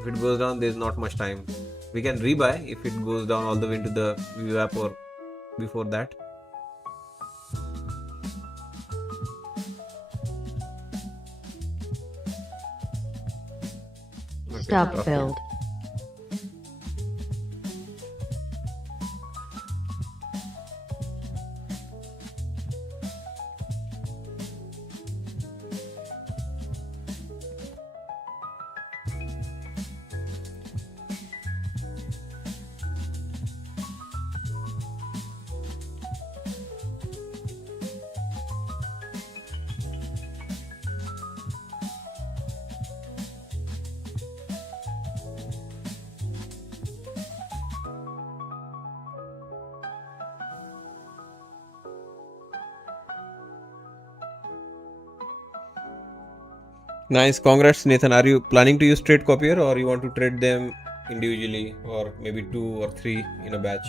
If it goes down, there's not much time. We can rebuy if it goes down all the way into the VWAP or before that. Stop filled. Nice, congrats Nathan. Are you planning to use trade copier, or you want to trade them individually, or maybe 2 or 3 in a batch?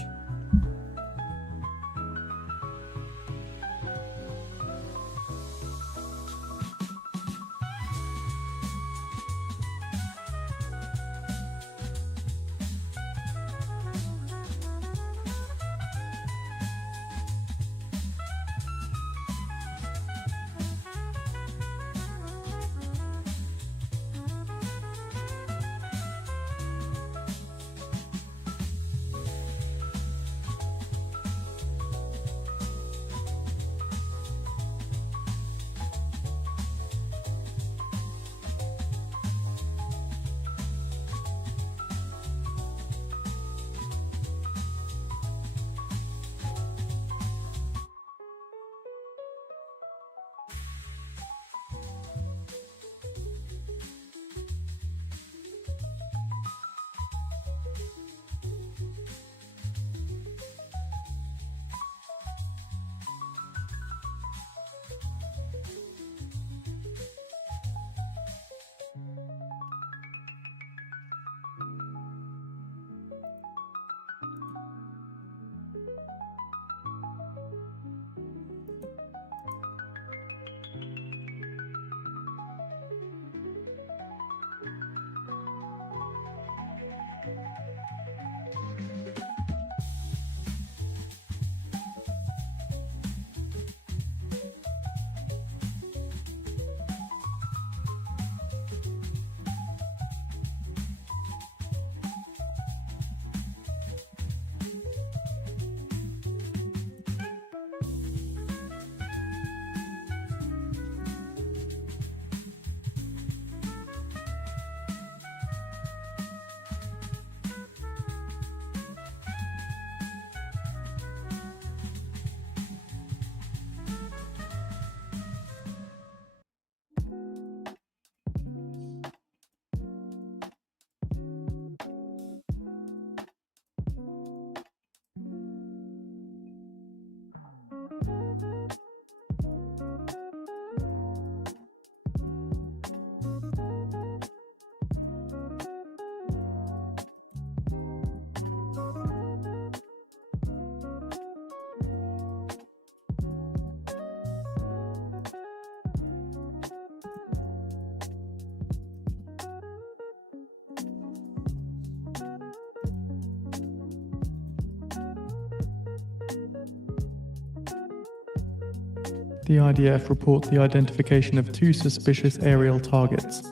The IDF reports the identification of 2 suspicious aerial targets.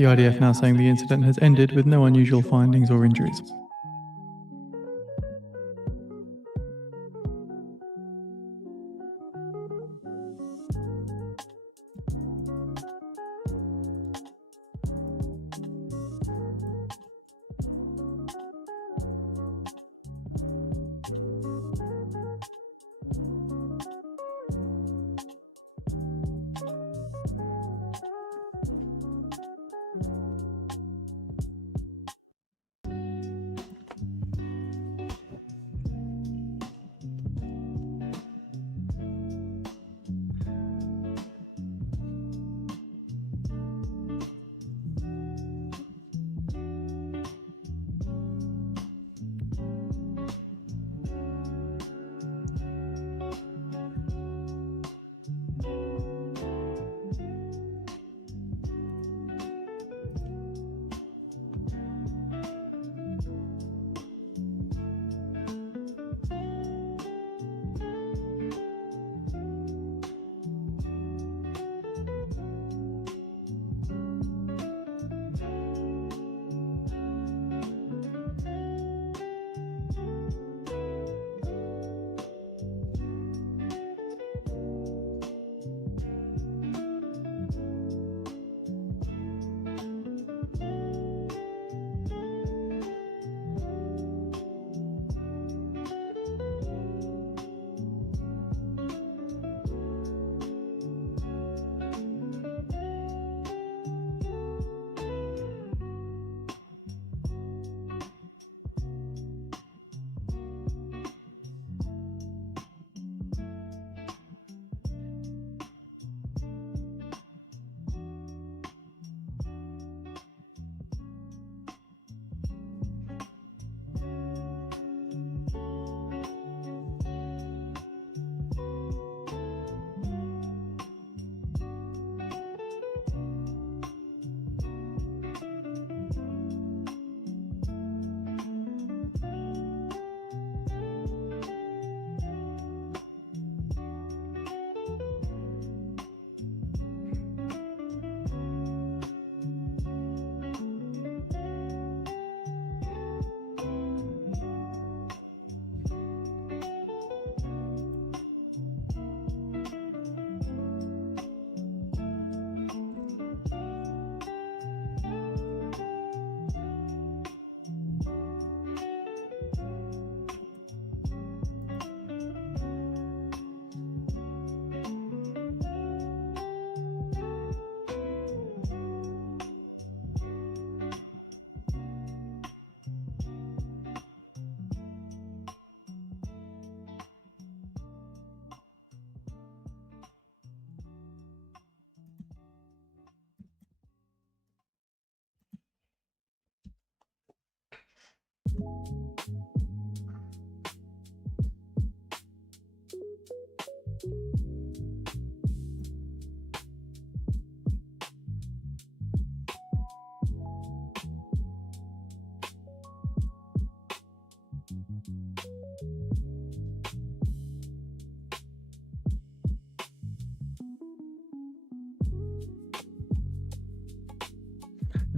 The IDF now saying the incident has ended with no unusual findings or injuries.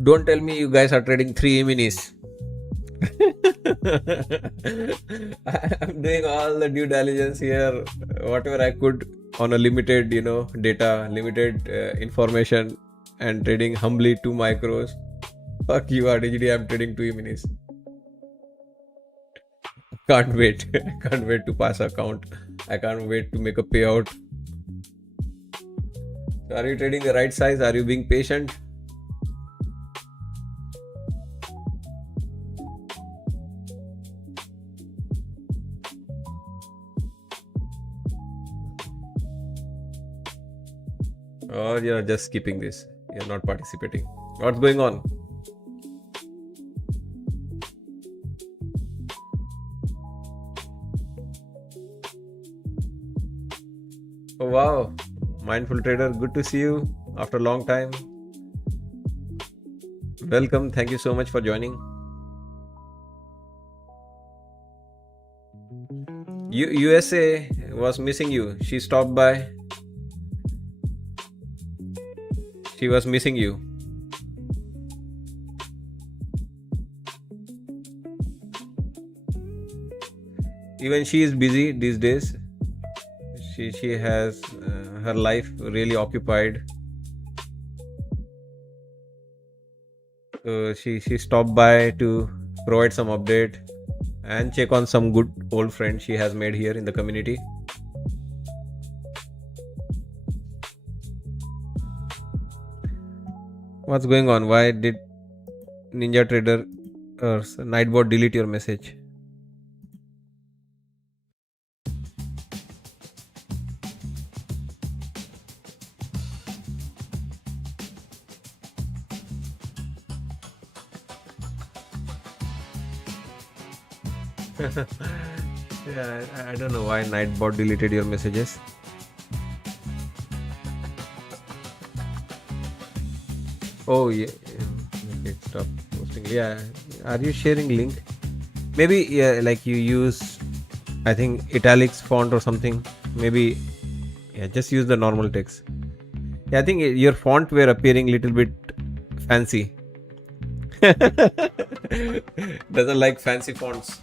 Don't tell me you guys are trading 3 minis. I'm doing all the due diligence here, whatever I could on a limited, data, limited information, and trading humbly 2 micros. Fuck you, RDGD, I'm trading 2 minis. Can't wait. Can't wait to pass account. I can't wait to make a payout. So are you trading the right size? Are you being patient? Or you're just skipping this? You're not participating. What's going on? Oh wow, mindful trader, good to see you after a long time. Welcome, thank you so much for joining. USA was missing you. She stopped by. She was missing you. Even she is busy these days. She has her life really occupied. So she stopped by to provide some update and check on some good old friends she has made here in the community. What's going on? Why did Ninja Trader or Nightbot delete your message? Yeah, I don't know why Nightbot deleted your messages. Oh yeah, okay, stop posting. Yeah, are you sharing link? Maybe yeah, like you use, I think italics font or something. Maybe yeah, just use the normal text. Yeah, I think your font were appearing little bit fancy. Doesn't like fancy fonts.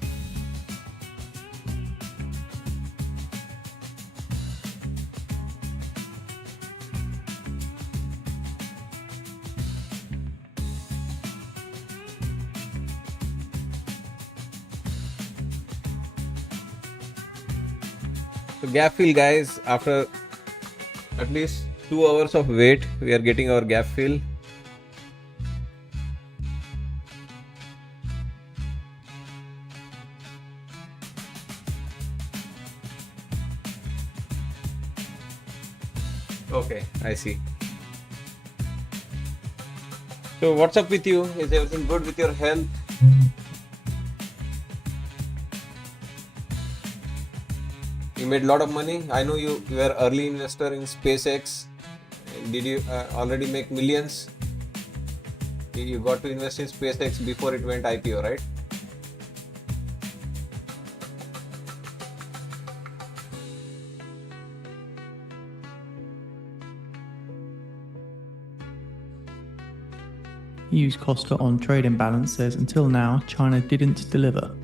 So gap fill, guys, after at least 2 hours of wait, we are getting our gap fill. Okay, I see. So what's up with you? Is everything good with your health? You made a lot of money. I know you were early investor in SpaceX. Did you already make millions? You got to invest in SpaceX before it went IPO, right? Hughes Costa on Trade Imbalance says, until now, China didn't deliver.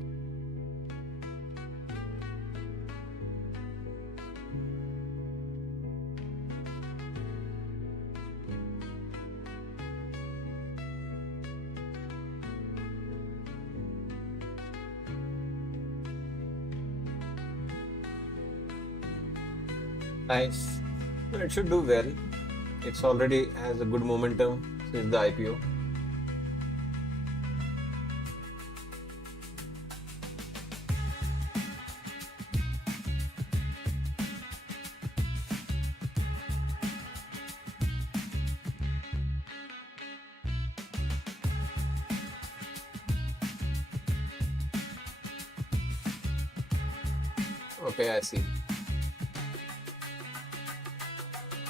Nice. It should do well. It's already has a good momentum since the IPO. Okay, I see.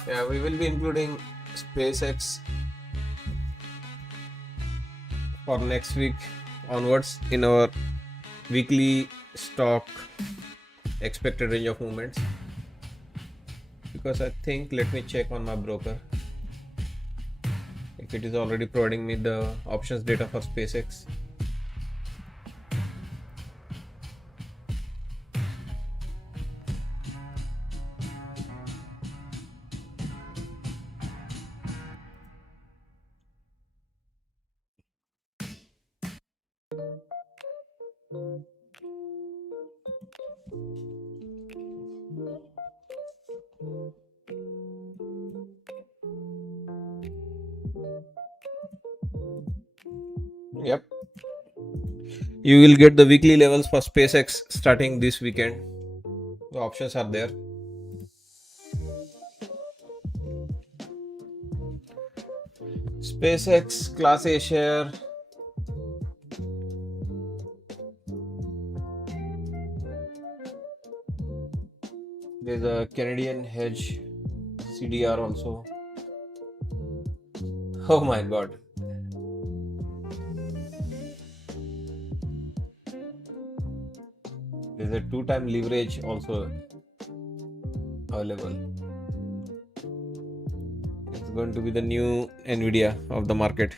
Yeah, we will be including SpaceX for next week onwards in our weekly stock expected range of movements, because I think, let me check on my broker. if it is already providing me the options data for SpaceX. Yep. You will get the weekly levels for SpaceX starting this weekend. The options are there. SpaceX Class A share. There's a Canadian hedge CDR also. Oh my god. There's a 2-time leverage also available. It's going to be the new Nvidia of the market.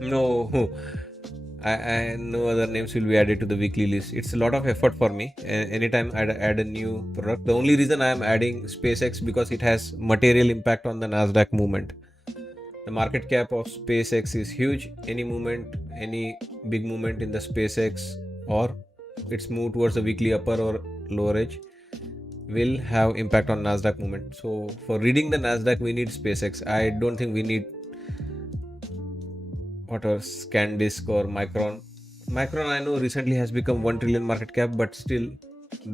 No, I no other names will be added to the weekly list. It's a lot of effort for me. Anytime I add a new product, the only reason I am adding SpaceX because it has material impact on the Nasdaq movement. The market cap of SpaceX is huge. Any movement, any big movement in the SpaceX or its move towards the weekly upper or lower edge will have impact on Nasdaq movement. So for reading the Nasdaq, we need SpaceX. I don't think we need whatever ScanDisk or Micron. Micron I know recently has become 1 trillion market cap, but still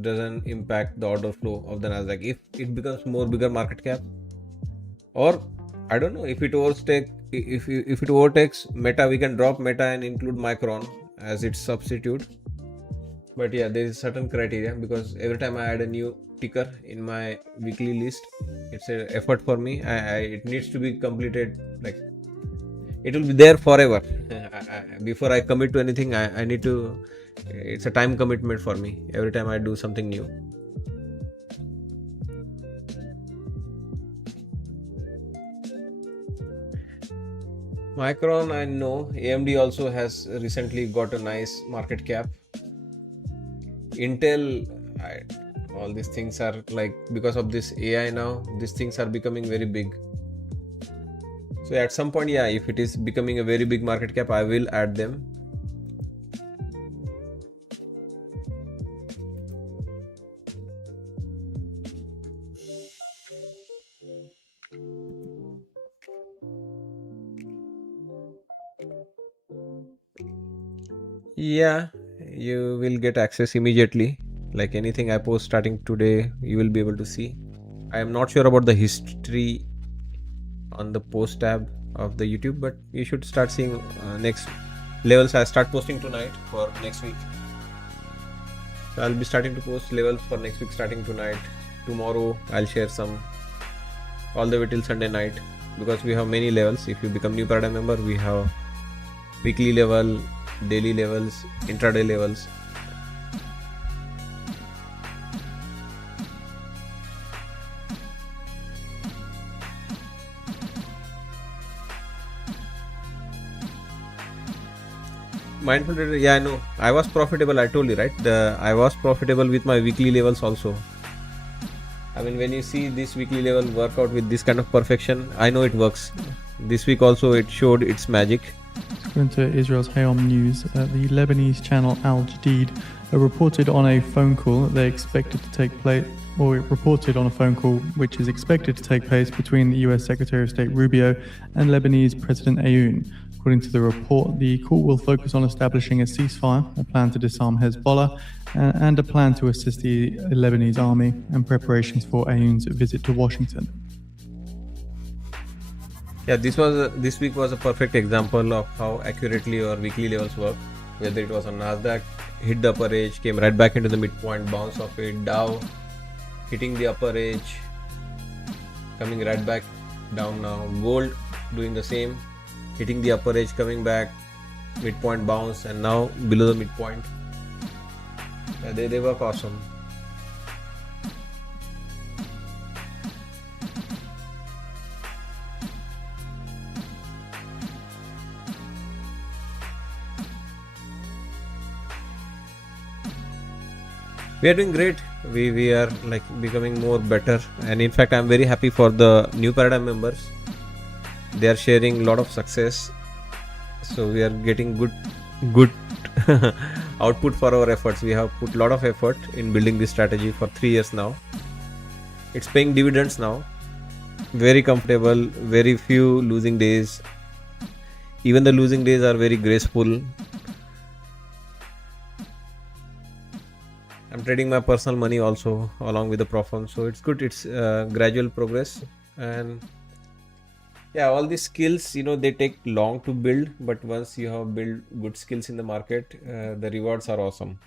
doesn't impact the order flow of the Nasdaq. If it becomes more bigger market cap, or I don't know if it overtakes Meta, we can drop Meta and include Micron as its substitute. But yeah, there is certain criteria because every time I add a new ticker in my weekly list, it's an effort for me. It needs to be completed, like it will be there forever. Before I commit to anything, I need to, it's a time commitment for me every time I do something new. Micron, I know. AMD also has recently got a nice market cap. Intel, all these things are like, because of this AI now, these things are becoming very big. So at some point, yeah, if it is becoming a very big market cap, I will add them. Yeah, you will get access immediately. Like anything I post starting today, you will be able to see. I am not sure about the history on the post tab of the YouTube, but you should start seeing next levels. I start posting tonight for next week. So I'll be starting to post levels for next week starting tonight. Tomorrow I'll share some all the way till Sunday night, because we have many levels. If you become new paradigm member, we have weekly level, daily levels, intraday levels. Mindful trader, yeah, I know. I was profitable. I told you, right? I was profitable with my weekly levels also. I mean, when you see this weekly level work out with this kind of perfection, I know it works. This week also it showed its magic. According to Israel's Hayom News, the Lebanese channel Al Jadid reported on a phone call that they expected to take place, or it reported on a phone call which is expected to take place between the US Secretary of State Rubio and Lebanese President Aoun. According to the report, the call will focus on establishing a ceasefire, a plan to disarm Hezbollah, and a plan to assist the Lebanese army, and preparations for Aoun's visit to Washington. Yeah, this week was a perfect example of how accurately our weekly levels work. Whether it was on Nasdaq, hit the upper edge, came right back into the midpoint, bounce off it, Dow hitting the upper edge, coming right back down now. Gold doing the same, hitting the upper edge, coming back, midpoint bounce, and now below the midpoint. They work awesome. We are doing great. We are like becoming more better, and in fact I'm very happy for the new paradigm members. They are sharing a lot of success, so we are getting good output for our efforts. We have put a lot of effort in building this strategy for 3 years now. It's paying dividends now. Very comfortable, very few losing days. Even the losing days are very graceful. I'm trading my personal money also along with the profit, so it's good. It's gradual progress, and yeah, all these skills, they take long to build, but once you have built good skills in the market, the rewards are awesome.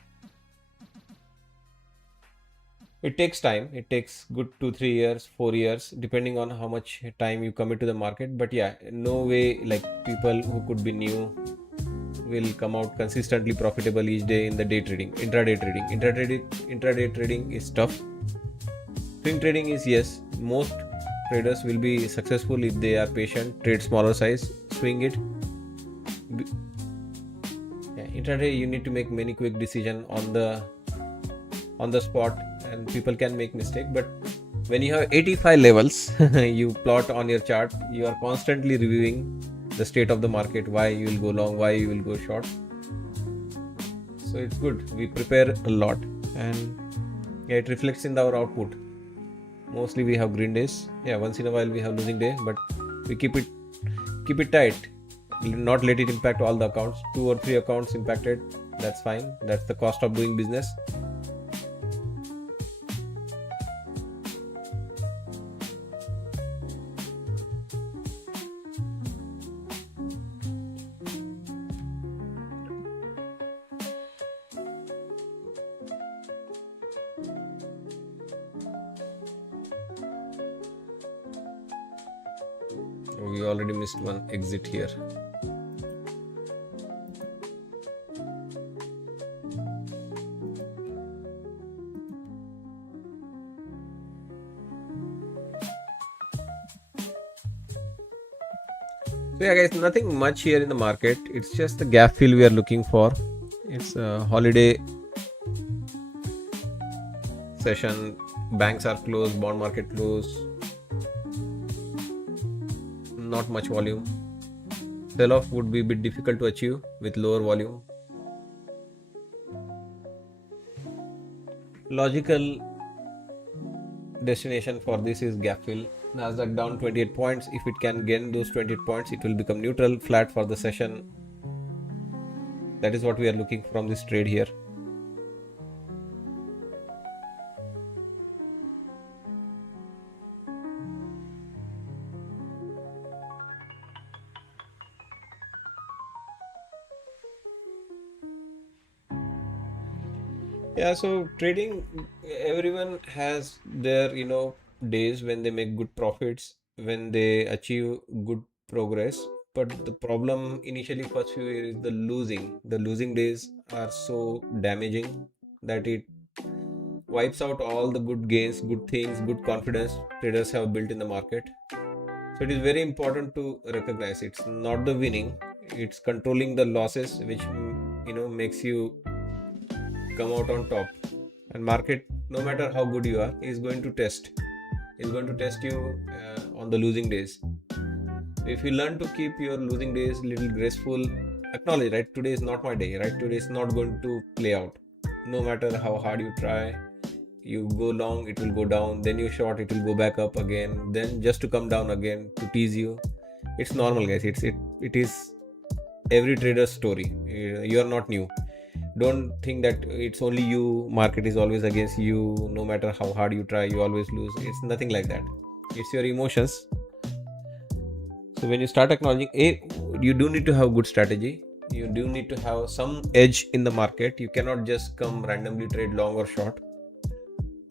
It takes time. It takes good 2-3 years, 4 years, depending on how much time you commit to the market. But yeah, no way like people who could be new will come out consistently profitable each day in the day trading. Intraday trading is tough. Swing trading is, yes, most traders will be successful if they are patient, trade smaller size, swing it. Intraday you need to make many quick decision on the spot, and people can make mistake. But when you have 85 levels you plot on your chart, you are constantly reviewing the state of the market, why you will go long, why you will go short. So it's good. We prepare a lot, and yeah, it reflects in our output. Mostly we have green days. Yeah, once in a while we have losing day, but we keep it tight, not let it impact all the accounts. 2 or 3 accounts impacted, that's fine. That's the cost of doing business. We already missed one exit here. So yeah guys, nothing much here in the market. It's just the gap fill we are looking for. It's a holiday session. Banks are closed, bond market closed. Not much volume. Sell-off would be a bit difficult to achieve with lower volume. Logical destination for this is gap fill. Nasdaq down 28 points. If it can gain those 28 points, it will become neutral, flat for the session. That is what we are looking from this trade here. Yeah, so trading, everyone has their, days when they make good profits, when they achieve good progress. But the problem initially first few years is the losing. The losing days are so damaging that it wipes out all the good gains, good things, good confidence traders have built in the market. So it is very important to recognize it's not the winning, it's controlling the losses, which makes you come out on top. And market, no matter how good you are, is going to test you on the losing days. If you learn to keep your losing days little graceful, acknowledge, right, today is not my day, right, today is not going to play out. No matter how hard you try, you go long, it will go down, then you short, it will go back up again, then just to come down again to tease you. It's normal guys. It is every trader's story. You are not new. Don't think that it's only you, market is always against you, no matter how hard you try you always lose. It's nothing like that. It's your emotions. So when you start acknowledging, you do need to have good strategy, you do need to have some edge in the market. You cannot just come randomly trade long or short.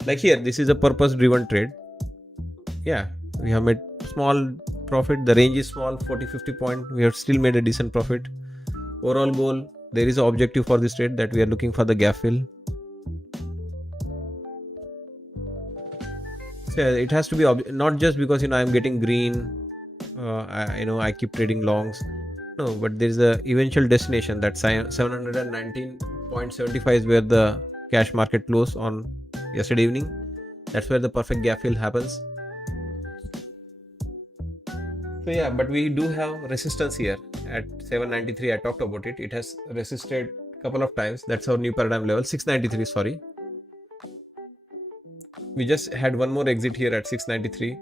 Like here, this is a purpose driven trade. Yeah, we have made small profit. The range is small, 40-50 point. We have still made a decent profit. Overall goal, there is an objective for this trade that we are looking for the gap fill. So it has to be not just because I'm getting green, I keep trading longs. No, but there is a eventual destination that 719.75 is where the cash market closed on yesterday evening. That's where the perfect gap fill happens. So yeah, but we do have resistance here at 793. I talked about it. It has resisted a couple of times. That's our new paradigm level, 693. Sorry, we just had one more exit here at 693.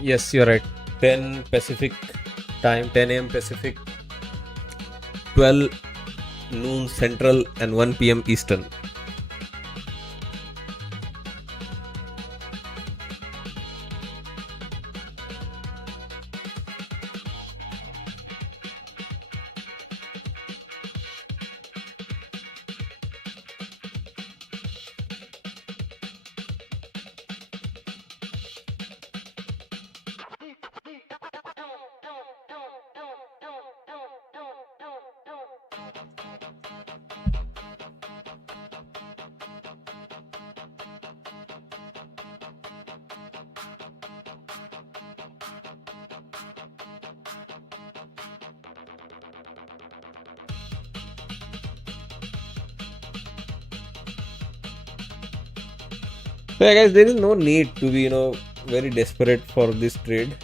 Yes, you're right. 10 Pacific time, 10 a.m. Pacific, 12 noon Central, and 1 p.m. Eastern. So yeah, guys, there is no need to be very desperate for this trade.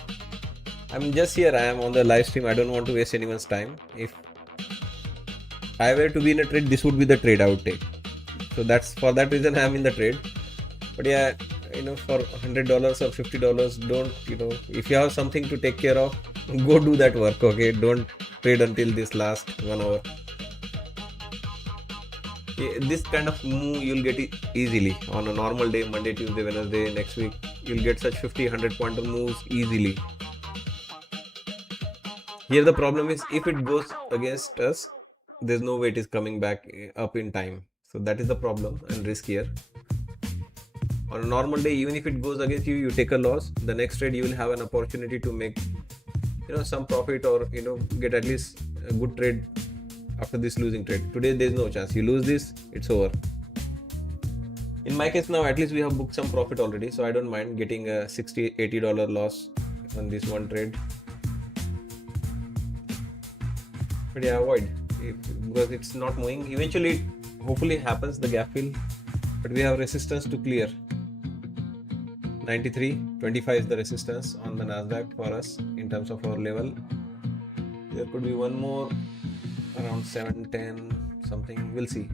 I'm just here. I am on the live stream. I don't want to waste anyone's time. If I were to be in a trade, this would be the trade I would take. So that's for that reason I am in the trade. But yeah, for $100 or $50, don't if you have something to take care of, go do that work. Okay, don't trade until this last 1 hour. This kind of move you'll get it easily on a normal day, Monday, Tuesday, Wednesday, next week. You'll get such 50-100 pointer moves easily. Here the problem is if it goes against us, there's no way it is coming back up in time. So that is the problem and risk here. On a normal day, even if it goes against you, you take a loss. The next trade you will have an opportunity to make some profit or get at least a good trade after this losing trade. Today there is no chance. You lose this, it's over. In my case now, at least we have booked some profit already, so I don't mind getting a $60-80 loss on this one trade. But yeah, avoid because it's not moving. Eventually, hopefully happens the gap fill, but we have resistance to clear. 93.25 is the resistance on the Nasdaq for us in terms of our level. There could be one more around 710 something. We'll see.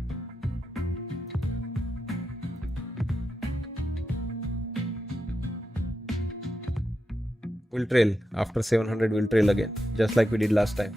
We'll trail after 700. We'll trail again, just like we did last time.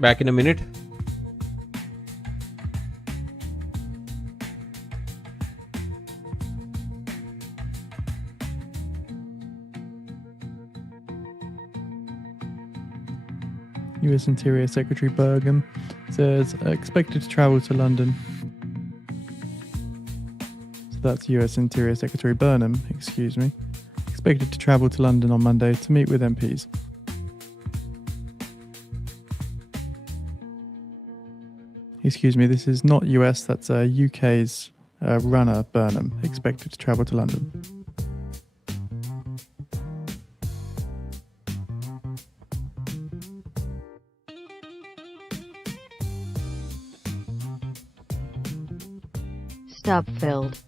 Back in a minute. US Interior Secretary Burgum says expected to travel to London. So that's US Interior Secretary Burnham, excuse me. Expected to travel to London on Monday to meet with MPs. Excuse me, this is not US, that's UK's runner Burnham, expected to travel to London. Stub filled.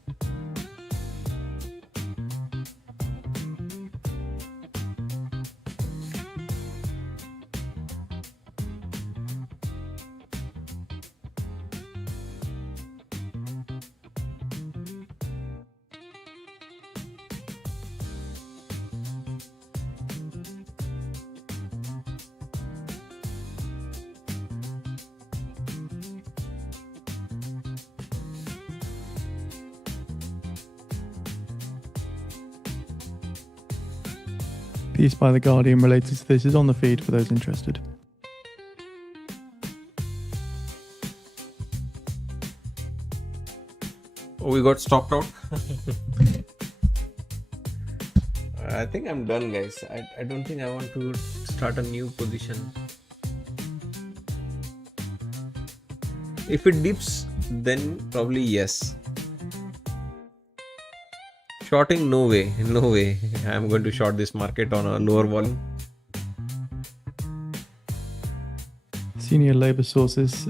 Piece by The Guardian related to this is on the feed for those interested. Oh, we got stopped out. I think I'm done, guys. I don't think I want to start a new position. If it dips, then probably yes. Shorting, no way, no way. I'm going to short this market on a lower volume. Senior Labour sources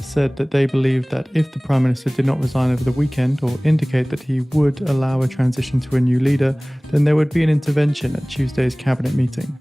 said that they believe that if the Prime Minister did not resign over the weekend or indicate that he would allow a transition to a new leader, then there would be an intervention at Tuesday's cabinet meeting.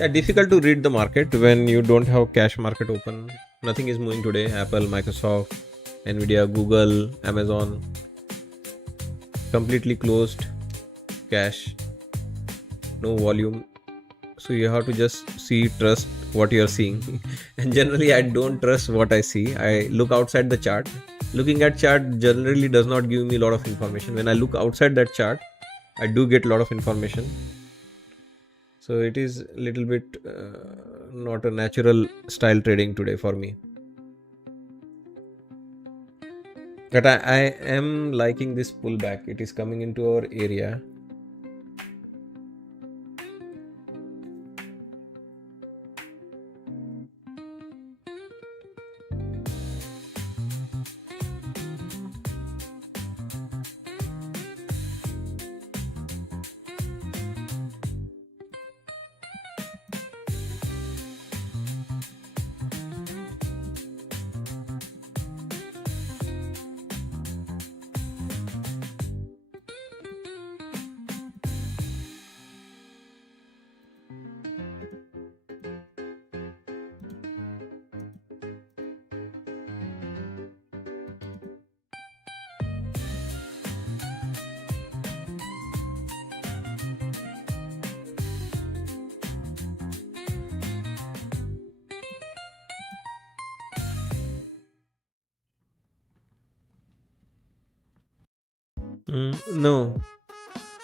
Yeah, difficult to read the market when you don't have cash market open. Nothing is moving today. Apple, Microsoft, Nvidia, Google, Amazon, completely closed. Cash, no volume. So you have to just trust what you're seeing. And generally I don't trust what I see. I look outside the chart. Looking at chart generally does not give me a lot of information. When I look outside that chart, I do get a lot of information. So it is a little bit not a natural style trading today for me. But I am liking this pullback. It is coming into our area. No,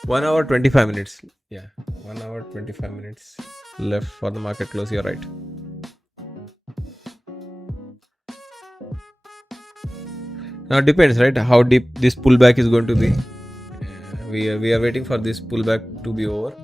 1 hour 25 minutes. Yeah, 1 hour 25 minutes left for the market close. You're right. Now it depends, right? How deep this pullback is going to be. We are waiting for this pullback to be over.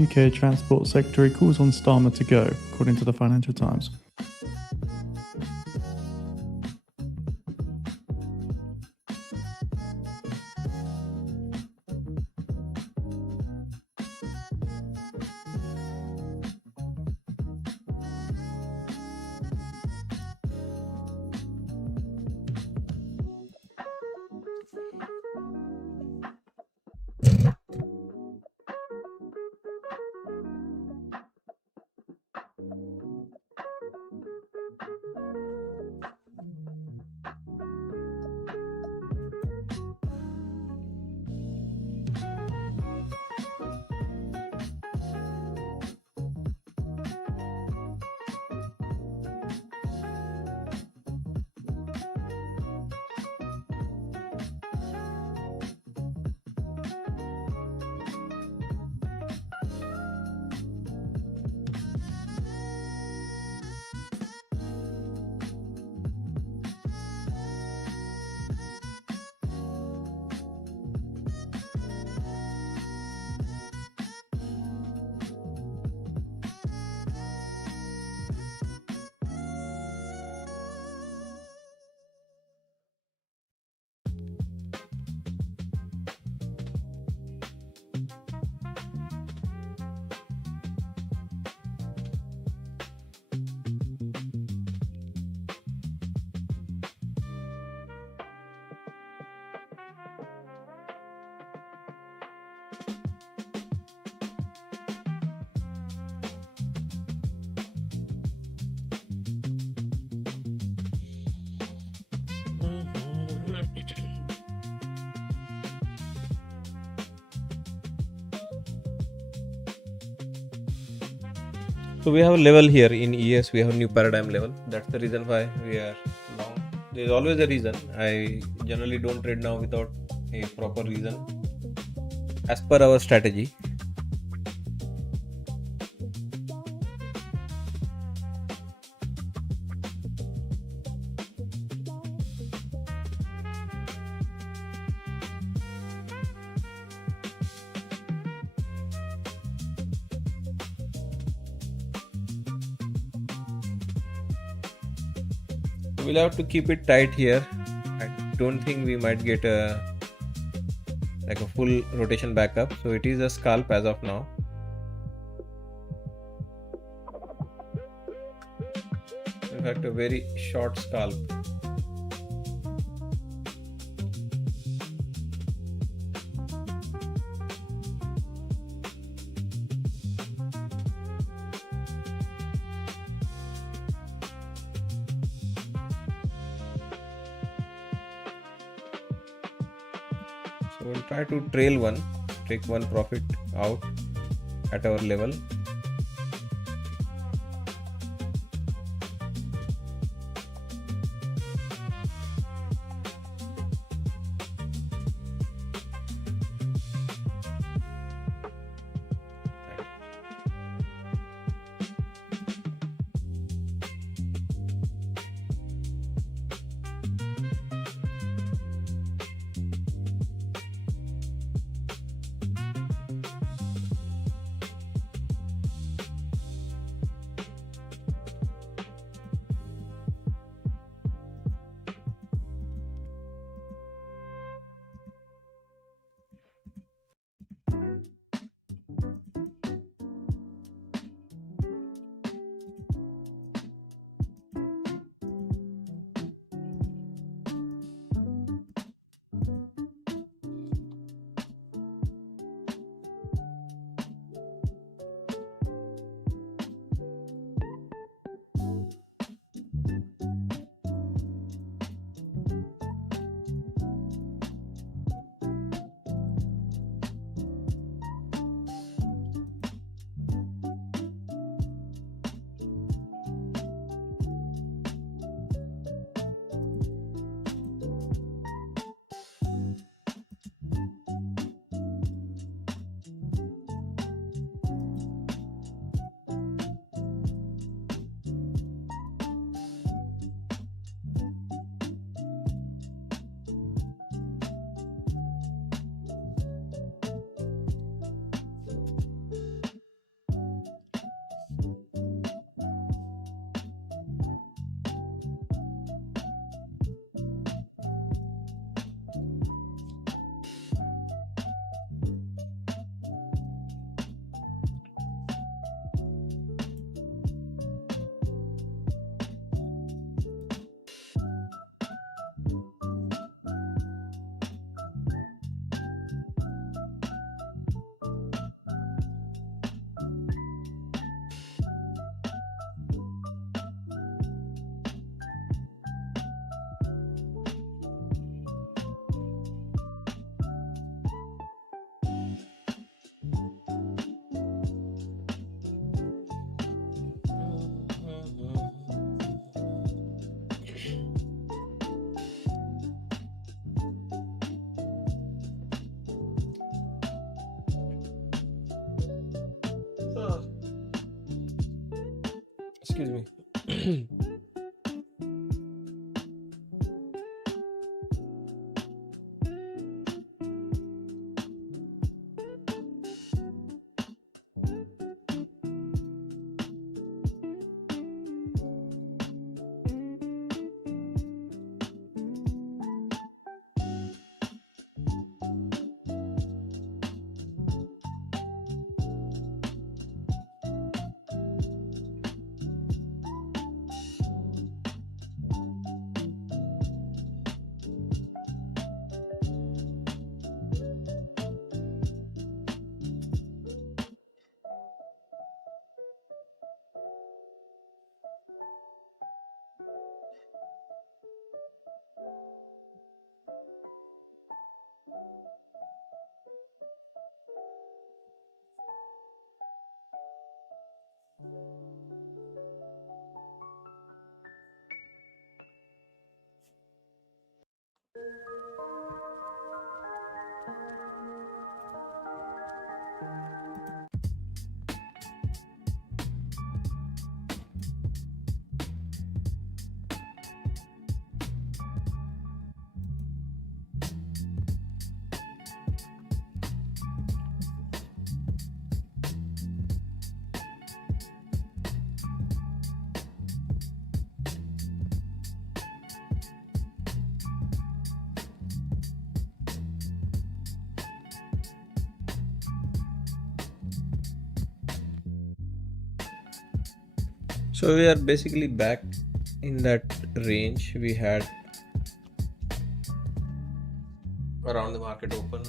UK Transport Secretary calls on Starmer to go, according to the Financial Times. So we have a level here in ES, we have a new paradigm level. That's the reason why we are now. There's always a reason. I generally don't trade now without a proper reason as per our strategy. We'll have to keep it tight here. I don't think we might get a full rotation back up. So it is a scalp as of now. In fact, a very short scalp. So we'll try to trail one, take one profit out at our level. Excuse me. So we are basically back in that range we had around the market open.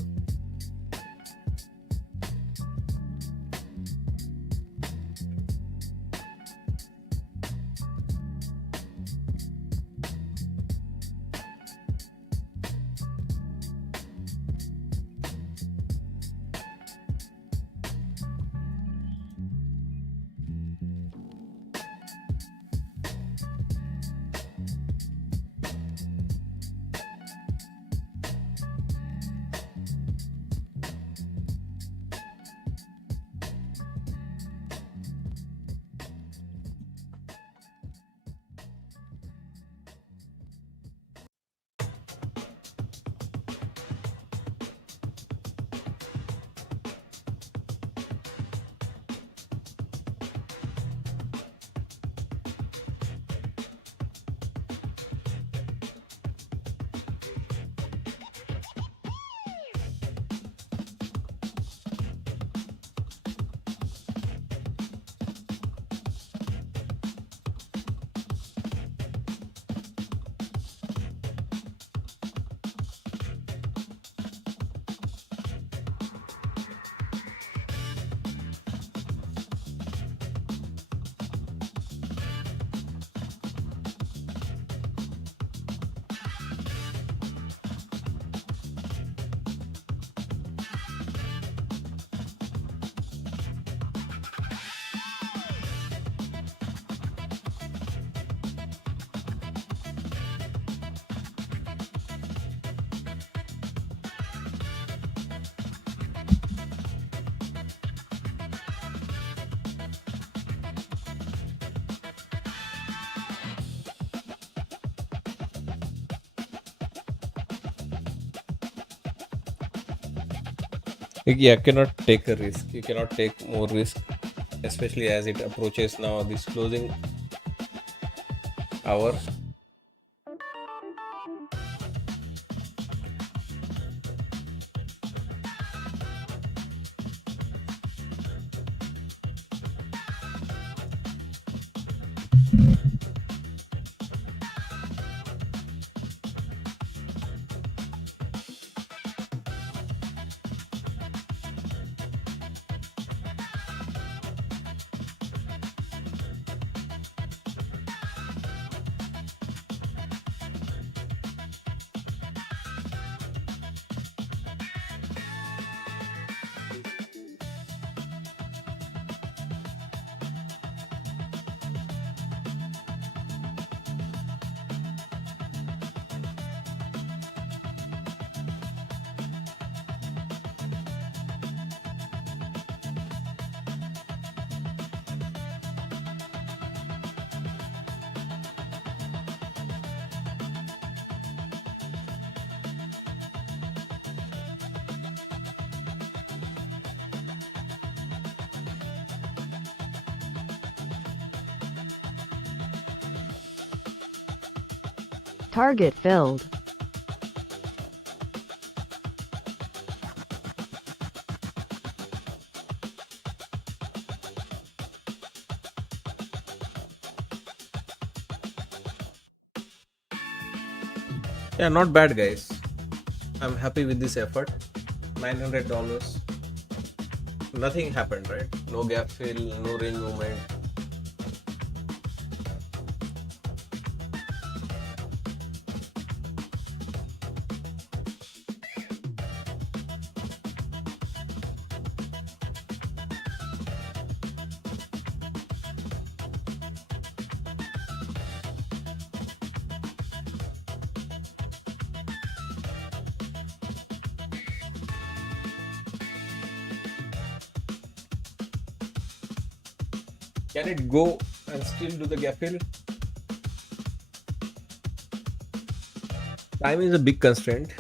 Yeah, cannot take a risk. You cannot take more risk, especially as it approaches now this closing hour. Target filled. Yeah, not bad, guys. I'm happy with this effort. $900. Nothing happened, right? No gap fill, no range movement. Can it go and still do the gap fill? Time is a big constraint.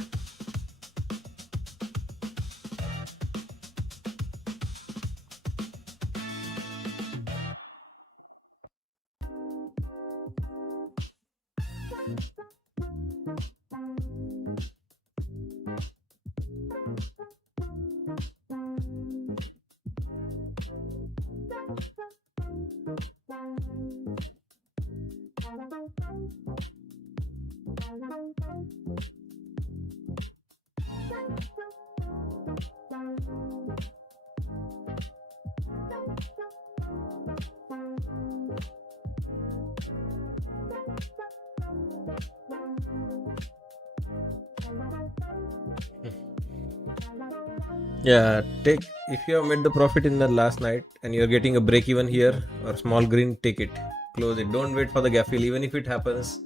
Yeah, take if you have made the profit in the last night and you're getting a break even here or small green, take it. Close it. Don't wait for the gap fill. Even if it happens,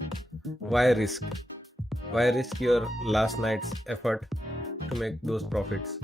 why risk? Why risk your last night's effort to make those profits?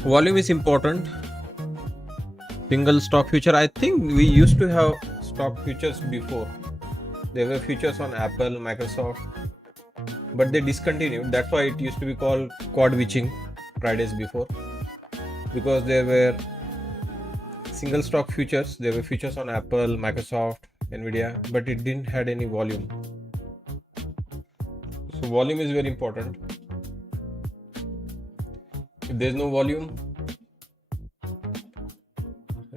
volume is important. Single stock future, I think we used to have stock futures before. There were futures on Apple, Microsoft, but they discontinued. That's why it used to be called quad witching Fridays before, because there were single stock futures. There were futures on Apple, Microsoft, Nvidia, but it didn't had any volume. So volume is very important. If there's no volume,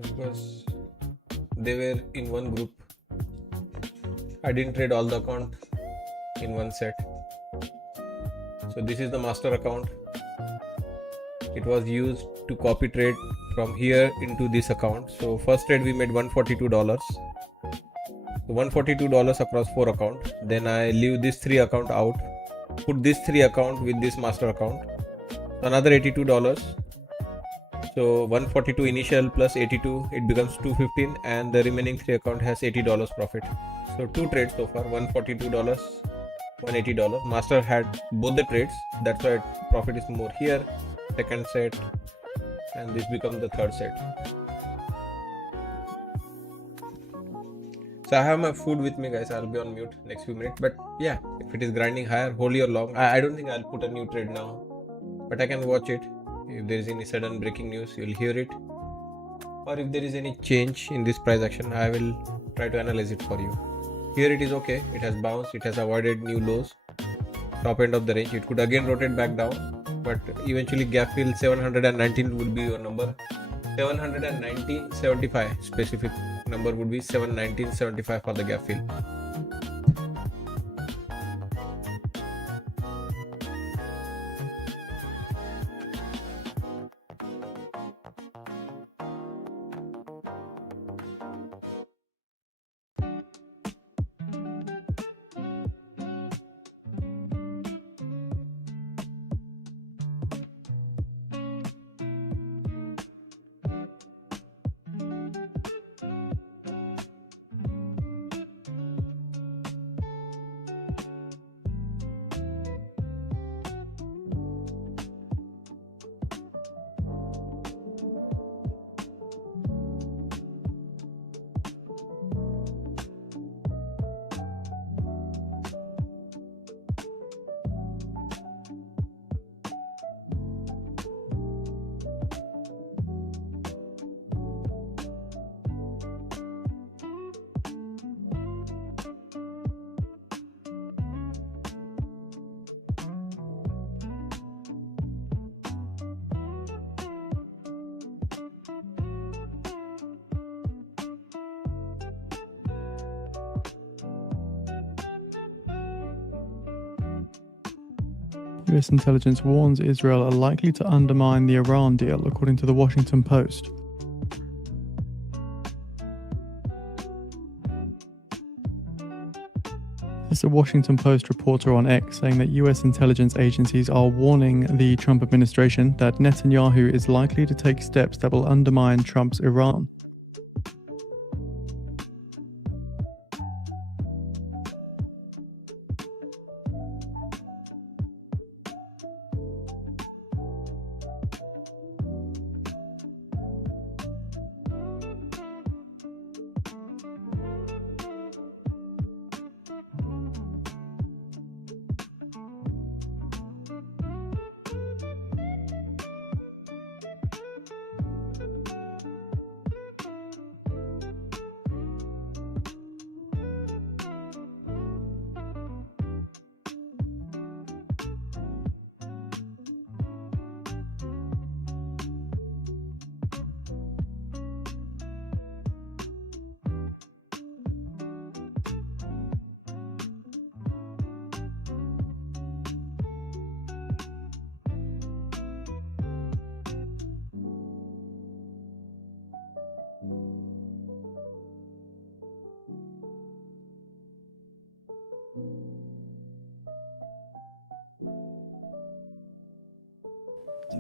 because they were in one group, I didn't trade all the account in one set. So this is the master account. It was used to copy trade from here into this account. So first trade we made $142. So $142 across 4 accounts. Then I leave this 3 account out, put this 3 account with this master account, another $82. So 142 initial plus 82, it becomes 215, and the remaining 3 account has $80 profit. So 2 trades so far, $142, $180. Master had both the trades, that's why profit is more here. Second set, and this becomes the third set. So I have my food with me, guys. I'll be on mute next few minutes. But yeah, if it is grinding higher, wholly or long, I don't think I'll put a new trade now, but I can watch it. If there is any sudden breaking news, you'll hear it, or if there is any change in this price action, I will try to analyze it for you. Here it is okay, it has bounced, it has avoided new lows, top end of the range. It could again rotate back down, but eventually gap fill 719 would be your number. 719.75 specific number would be 719.75 for the gap fill. US intelligence warns Israel are likely to undermine the Iran deal, according to the Washington Post. This is a Washington Post reporter on X saying that US intelligence agencies are warning the Trump administration that Netanyahu is likely to take steps that will undermine Trump's Iran.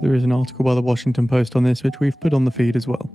There is an article by the Washington Post on this, which we've put on the feed as well.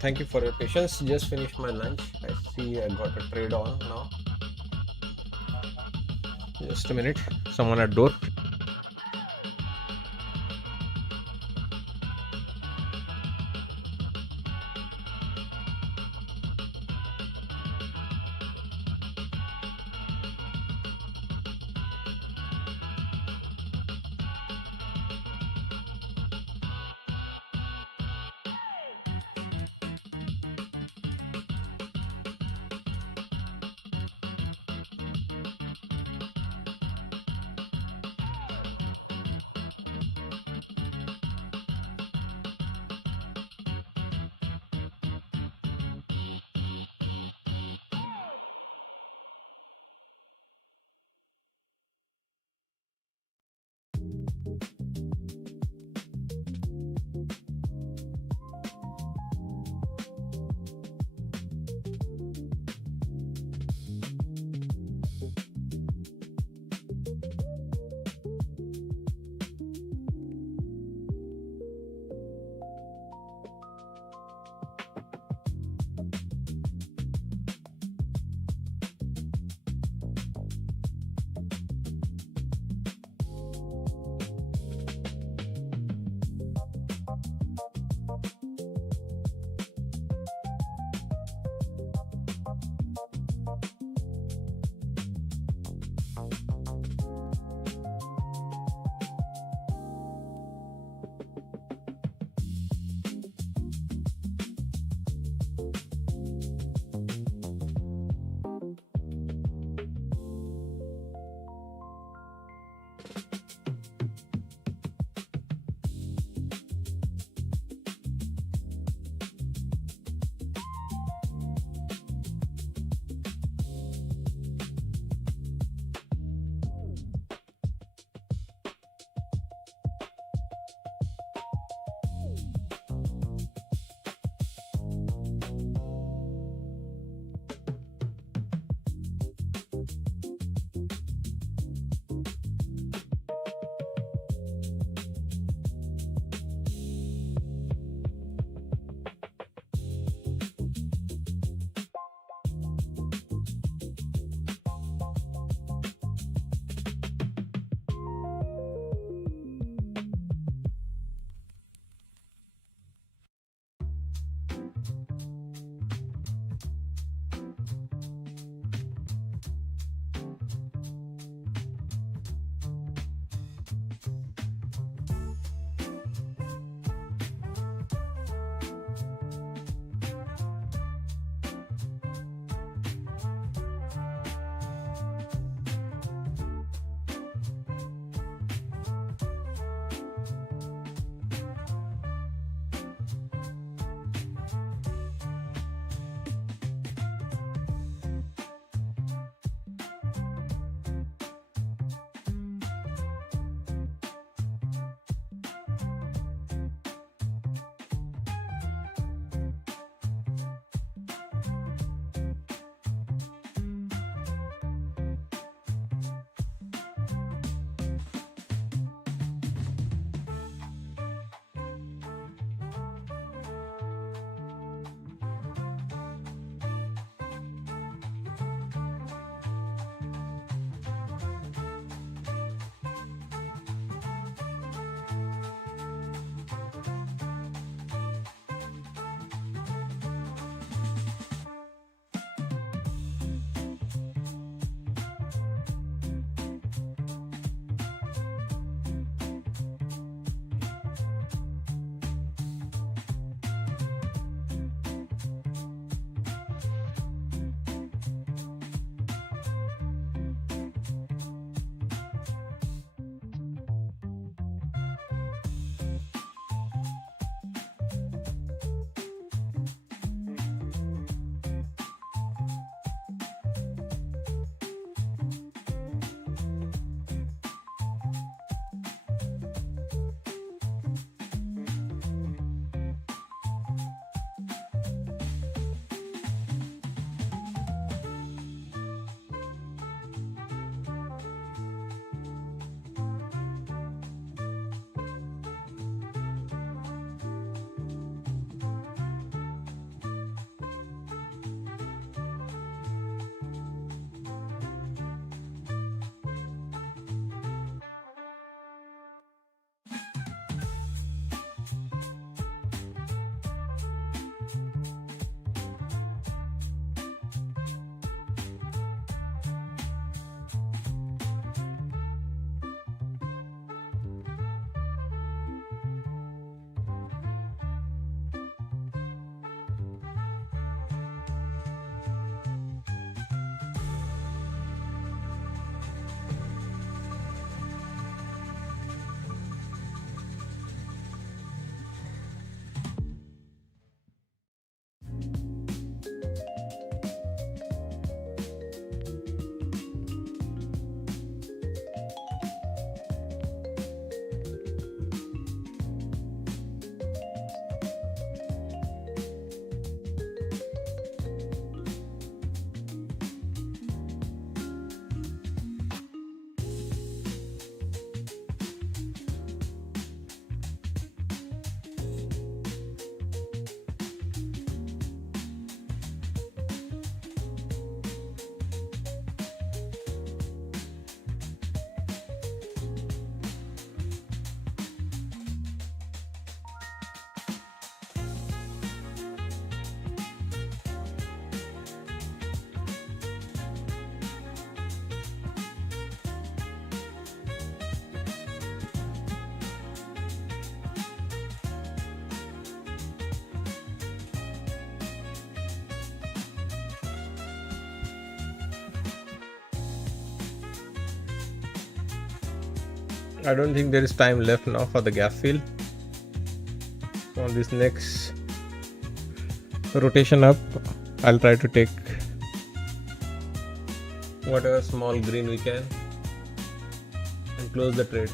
Thank you for your patience. Just finished my lunch. I see I got a trade on now. Just a minute. Someone at door. I don't think there is time left now for the gap fill. On this next rotation up, I'll try to take whatever small green we can and close the trade.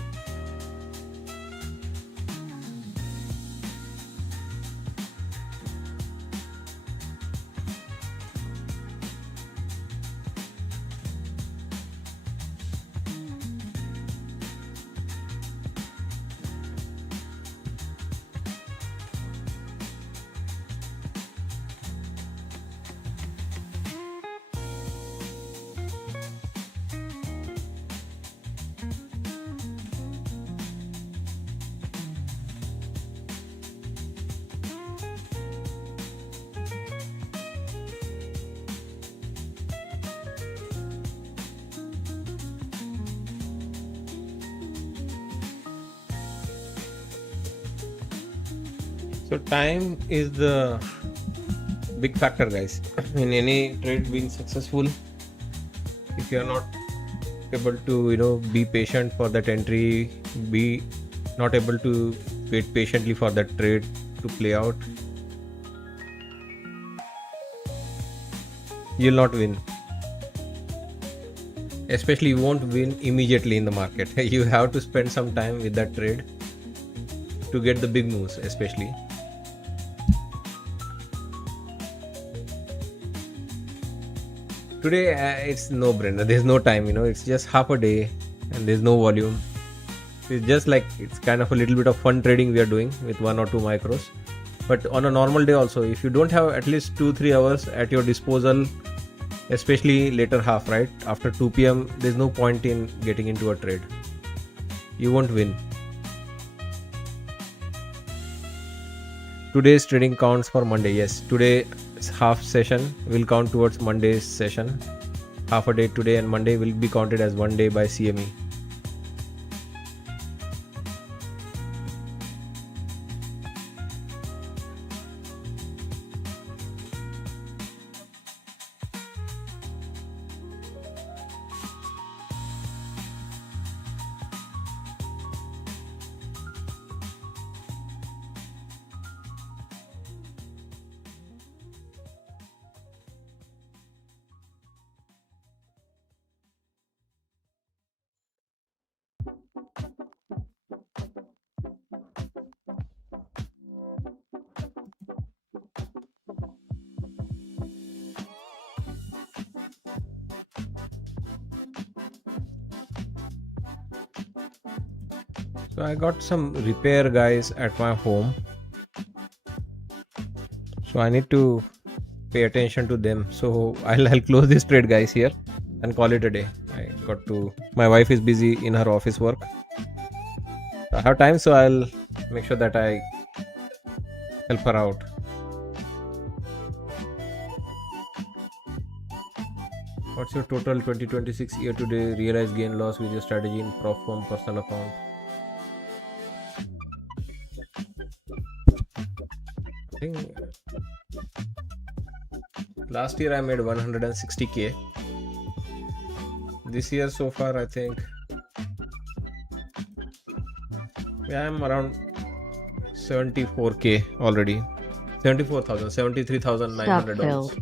So time is the big factor, guys, in any trade being successful. If you are not able to be patient for that entry, be not able to wait patiently for that trade to play out, you'll not win. Especially you won't win immediately in the market. You have to spend some time with that trade to get the big moves, especially. Today it's no brainer. There's no time, it's just half a day and there's no volume. It's just like it's kind of a little bit of fun trading we are doing with 1 or 2 micros. But on a normal day also, if you don't have at least 2-3 hours at your disposal, especially later half, right after 2 p.m., there's no point in getting into a trade. You won't win. Today's trading counts for Monday. Yes, today's half session will count towards Monday's session. Half a day today and Monday will be counted as 1 day by CME. So I got some repair guys at my home, so I need to pay attention to them. So I'll close this trade, guys, here and call it a day. My wife is busy in her office work. I have time, so I'll make sure that I help her out. What's your total 2026 year to date realized gain loss with your strategy in prop firm personal account? I think last year I made 160k. This year so far, I think I'm around 74k already. 74,000, $73,900.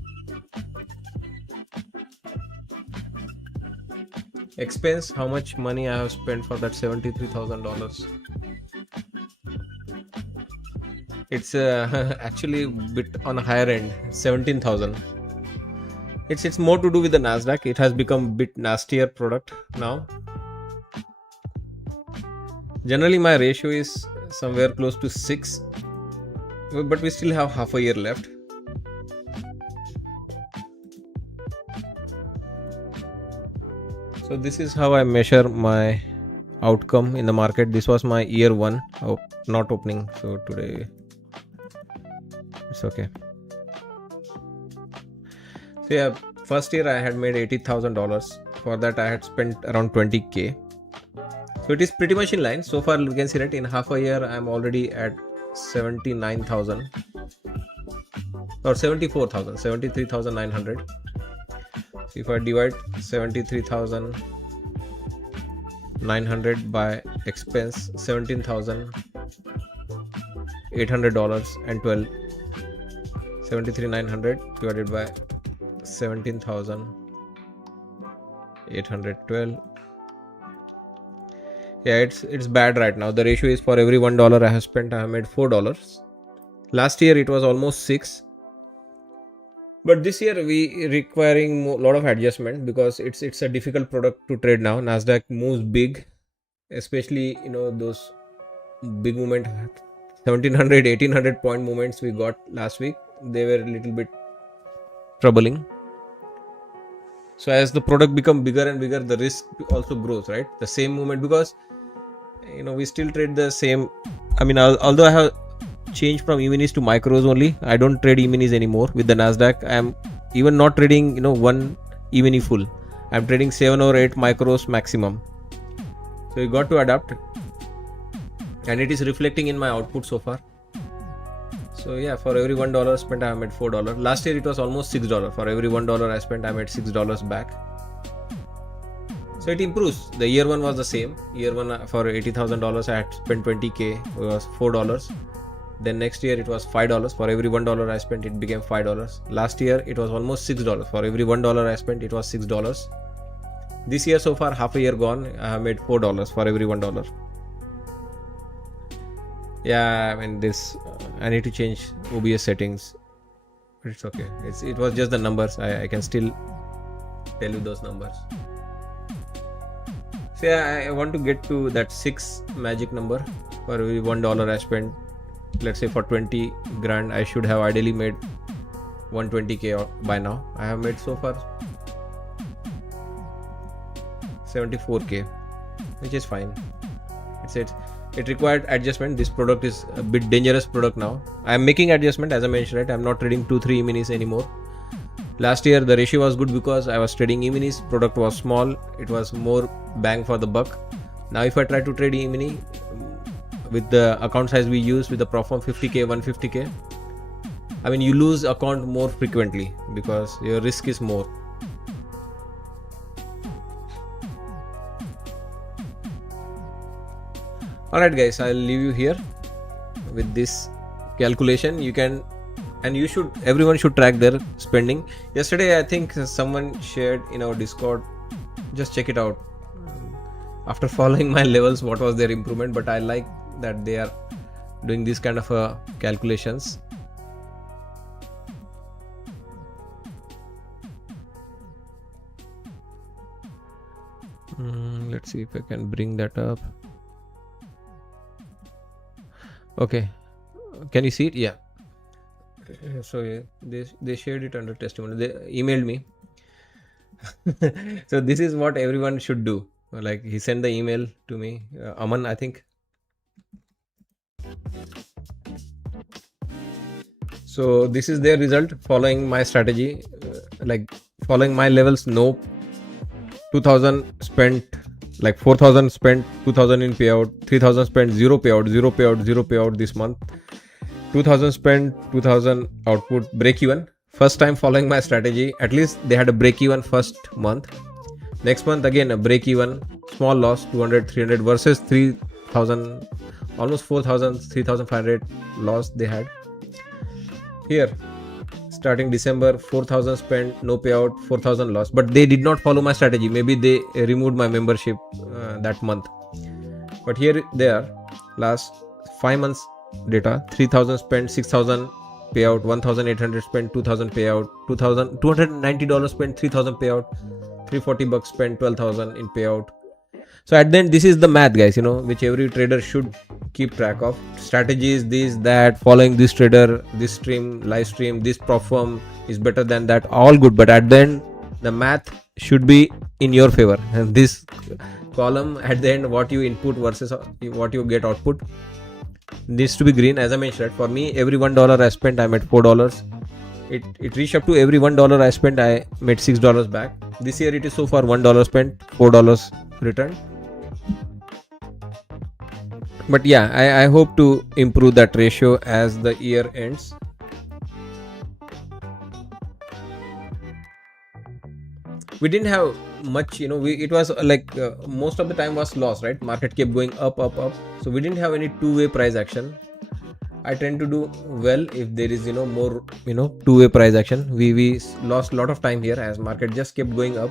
Expense, how much money I have spent for that $73,000? It's actually a bit on a higher end, 17,000. It's more to do with the Nasdaq. It has become a bit nastier product now. Generally my ratio is somewhere close to 6, but we still have half a year left. So this is how I measure my outcome in the market. This was my year 1 not opening, so today it's okay. So yeah, first year I had made $80,000. For that I had spent around 20k. So it is pretty much in line. So far you can see that in half a year I'm already at 79,000 or 74,000, 73,900. So if I divide 73,000 $73,900 by expense $17,800 and 12. 73,900 divided by 17,812. Yeah, it's bad right now. The ratio is for every $1 I have spent, I have made $4. Last year it was almost 6. But this year we requiring a lot of adjustment because it's a difficult product to trade now. Nasdaq moves big, especially those big movement, 1700 1800 point movements we got last week. They were a little bit troubling. So as the product become bigger and bigger, the risk also grows, right? The same movement, because we still trade the same. I mean, although I have changed from E-minis to micros only, I don't trade E-minis anymore with the Nasdaq. I am even not trading one E-mini full. I'm trading 7 or 8 micros maximum. So you got to adapt, and it is reflecting in my output so far. So yeah, for every $1 spent, I have made $4. Last year it was almost $6. For every $1 I spent, I made $6 back. So it improves. The year one was the same. Year one for $80,000 I had spent 20k. It was $4. Then next year it was $5. For every $1 I spent, it became $5. Last year it was almost $6. For every $1 I spent, it was $6. This year so far, half a year gone, I have made $4 for every $1. Yeah, I mean this. I need to change OBS settings, but it's okay. It was just the numbers. I can still tell you those numbers. So yeah, I want to get to that 6 magic number. For every $1 I spent, let's say for 20 grand, I should have ideally made 120k by now. I have made so far 74k, which is fine. It required adjustment. This product is a bit dangerous product now. I am making adjustment, as I mentioned, right? I'm not trading 2-3 E-minis anymore. Last year the ratio was good because I was trading E-minis. Product was small. It was more bang for the buck. Now if I try to trade E-mini with the account size we use, with the Profom 50k, 150k, I mean, you lose account more frequently because your risk is more. Alright guys, I'll leave you here with this calculation. You can, and you should, everyone should track their spending. Yesterday I think someone shared in our Discord, just check it out. After following my levels, what was their improvement? But I like that they are doing this kind of calculations. Let's see if I can bring that up. Okay, can you see it? Yeah. So yeah, they shared it under testimony. They emailed me. So this is what everyone should do. Like, he sent the email to me, Aman, I think. So this is their result following my strategy, like following my levels. No, 2000 spent, like 4000 spent, 2000 in payout, 3000 spent, 0 payout, 0 payout, 0 payout this month. 2000 spent, 2000 output, break even. First time following my strategy. At least they had a break even first month. Next month again a break even, small loss, 200, 300 versus 3000, almost 4000, 3500 loss they had. Here, starting December, 4000 spent, no payout, 4000 loss. But they did not follow my strategy. Maybe they removed my membership that month. But here they are, last 5 months data. 3000 spent, 6000 payout, 1800 spent, 2000 payout, $290 spent, 3000 payout, $340 spent, 12,000 in payout. So at the end, this is the math, guys, which every trader should keep track of. Strategies, this, that, following this trader, this stream, live stream, this Profom is better than that, all good. But at the end, the math should be in your favor. And this column at the end, what you input versus what you get output, needs to be green. As I mentioned, for me, every $1 I spent, I made $4. It reached up to every $1 I spent, I made $6 back. This year it is so far $1 spent, $4 returned. But yeah, I hope to improve that ratio as the year ends. we didn't have much, it was like most of the time was loss, right? Market kept going up, so we didn't have any two-way price action. I tend to do well if there is more two-way price action. We lost a lot of time here as market just kept going up.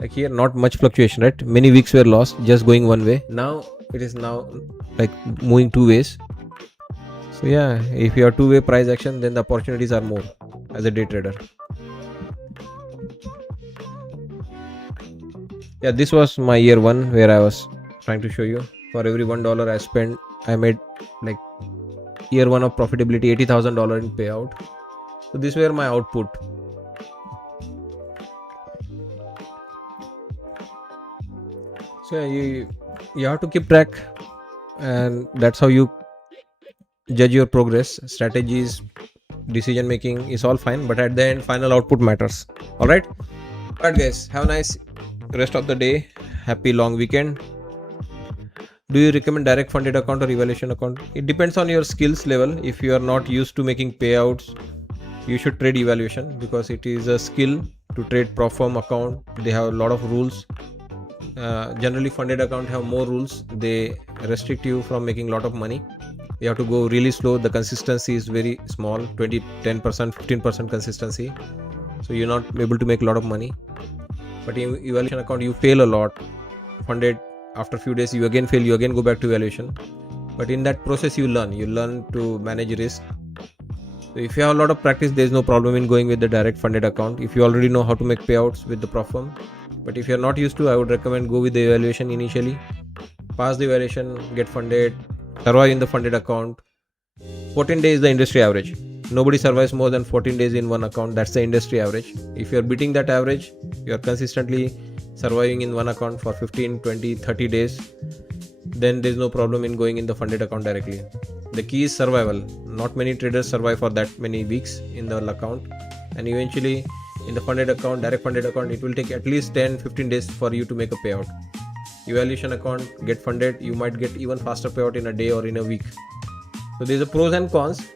Like here, not much fluctuation, right? Many weeks were lost just going one way. Now it is now like moving two ways. So yeah, if you have two-way price action, then the opportunities are more as a day trader. Yeah, this was my year one where I was trying to show you. For every $1 I spent, I made like year one of profitability $80,000 in payout. So these were my output. So yeah, you have to keep track, and that's how you judge your progress. Strategies, decision making is all fine, but at the end, final output matters. All right, guys, have a nice rest of the day. Happy long weekend. Do you recommend direct funded account or evaluation account? It depends on your skills level. If you are not used to making payouts, you should trade evaluation because it is a skill to trade prop firm account. They have a lot of rules. Generally funded account have more rules. They restrict you from making a lot of money. You have to go really slow. The consistency is very small, 20, 10%, 15% consistency. So you're not able to make a lot of money. But in evaluation account, you fail a lot. Funded, after a few days, you again fail, you again go back to evaluation. But in that process, you learn to manage risk. So if you have a lot of practice, there is no problem in going with the direct funded account. If you already know how to make payouts with the prop firm. But if you're not used to, I would recommend go with the evaluation initially. Pass the evaluation, get funded, survive in the funded account. 14 days is the industry average. Nobody survives more than 14 days in one account. That's the industry average. If you're beating that average, you're consistently surviving in one account for 15, 20, 30 days, then there's no problem in going in the funded account directly. The key is survival. Not many traders survive for that many weeks in the account, and eventually in the funded account, direct funded account, it will take at least 10-15 days for you to make a payout. Evaluation account, get funded, you might get even faster payout in a day or in a week. So there's a pros and cons,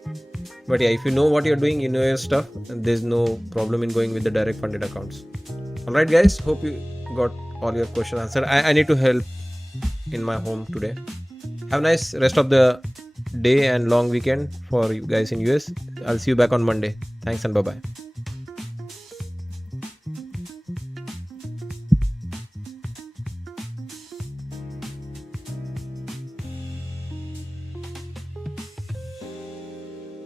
but yeah, if you know what you're doing, you know your stuff, there's no problem in going with the direct funded accounts. Alright guys, hope you got all your questions answered. I need to help in my home today. Have a nice rest of the day and long weekend for you guys in US. I'll see you back on Monday. Thanks and bye-bye.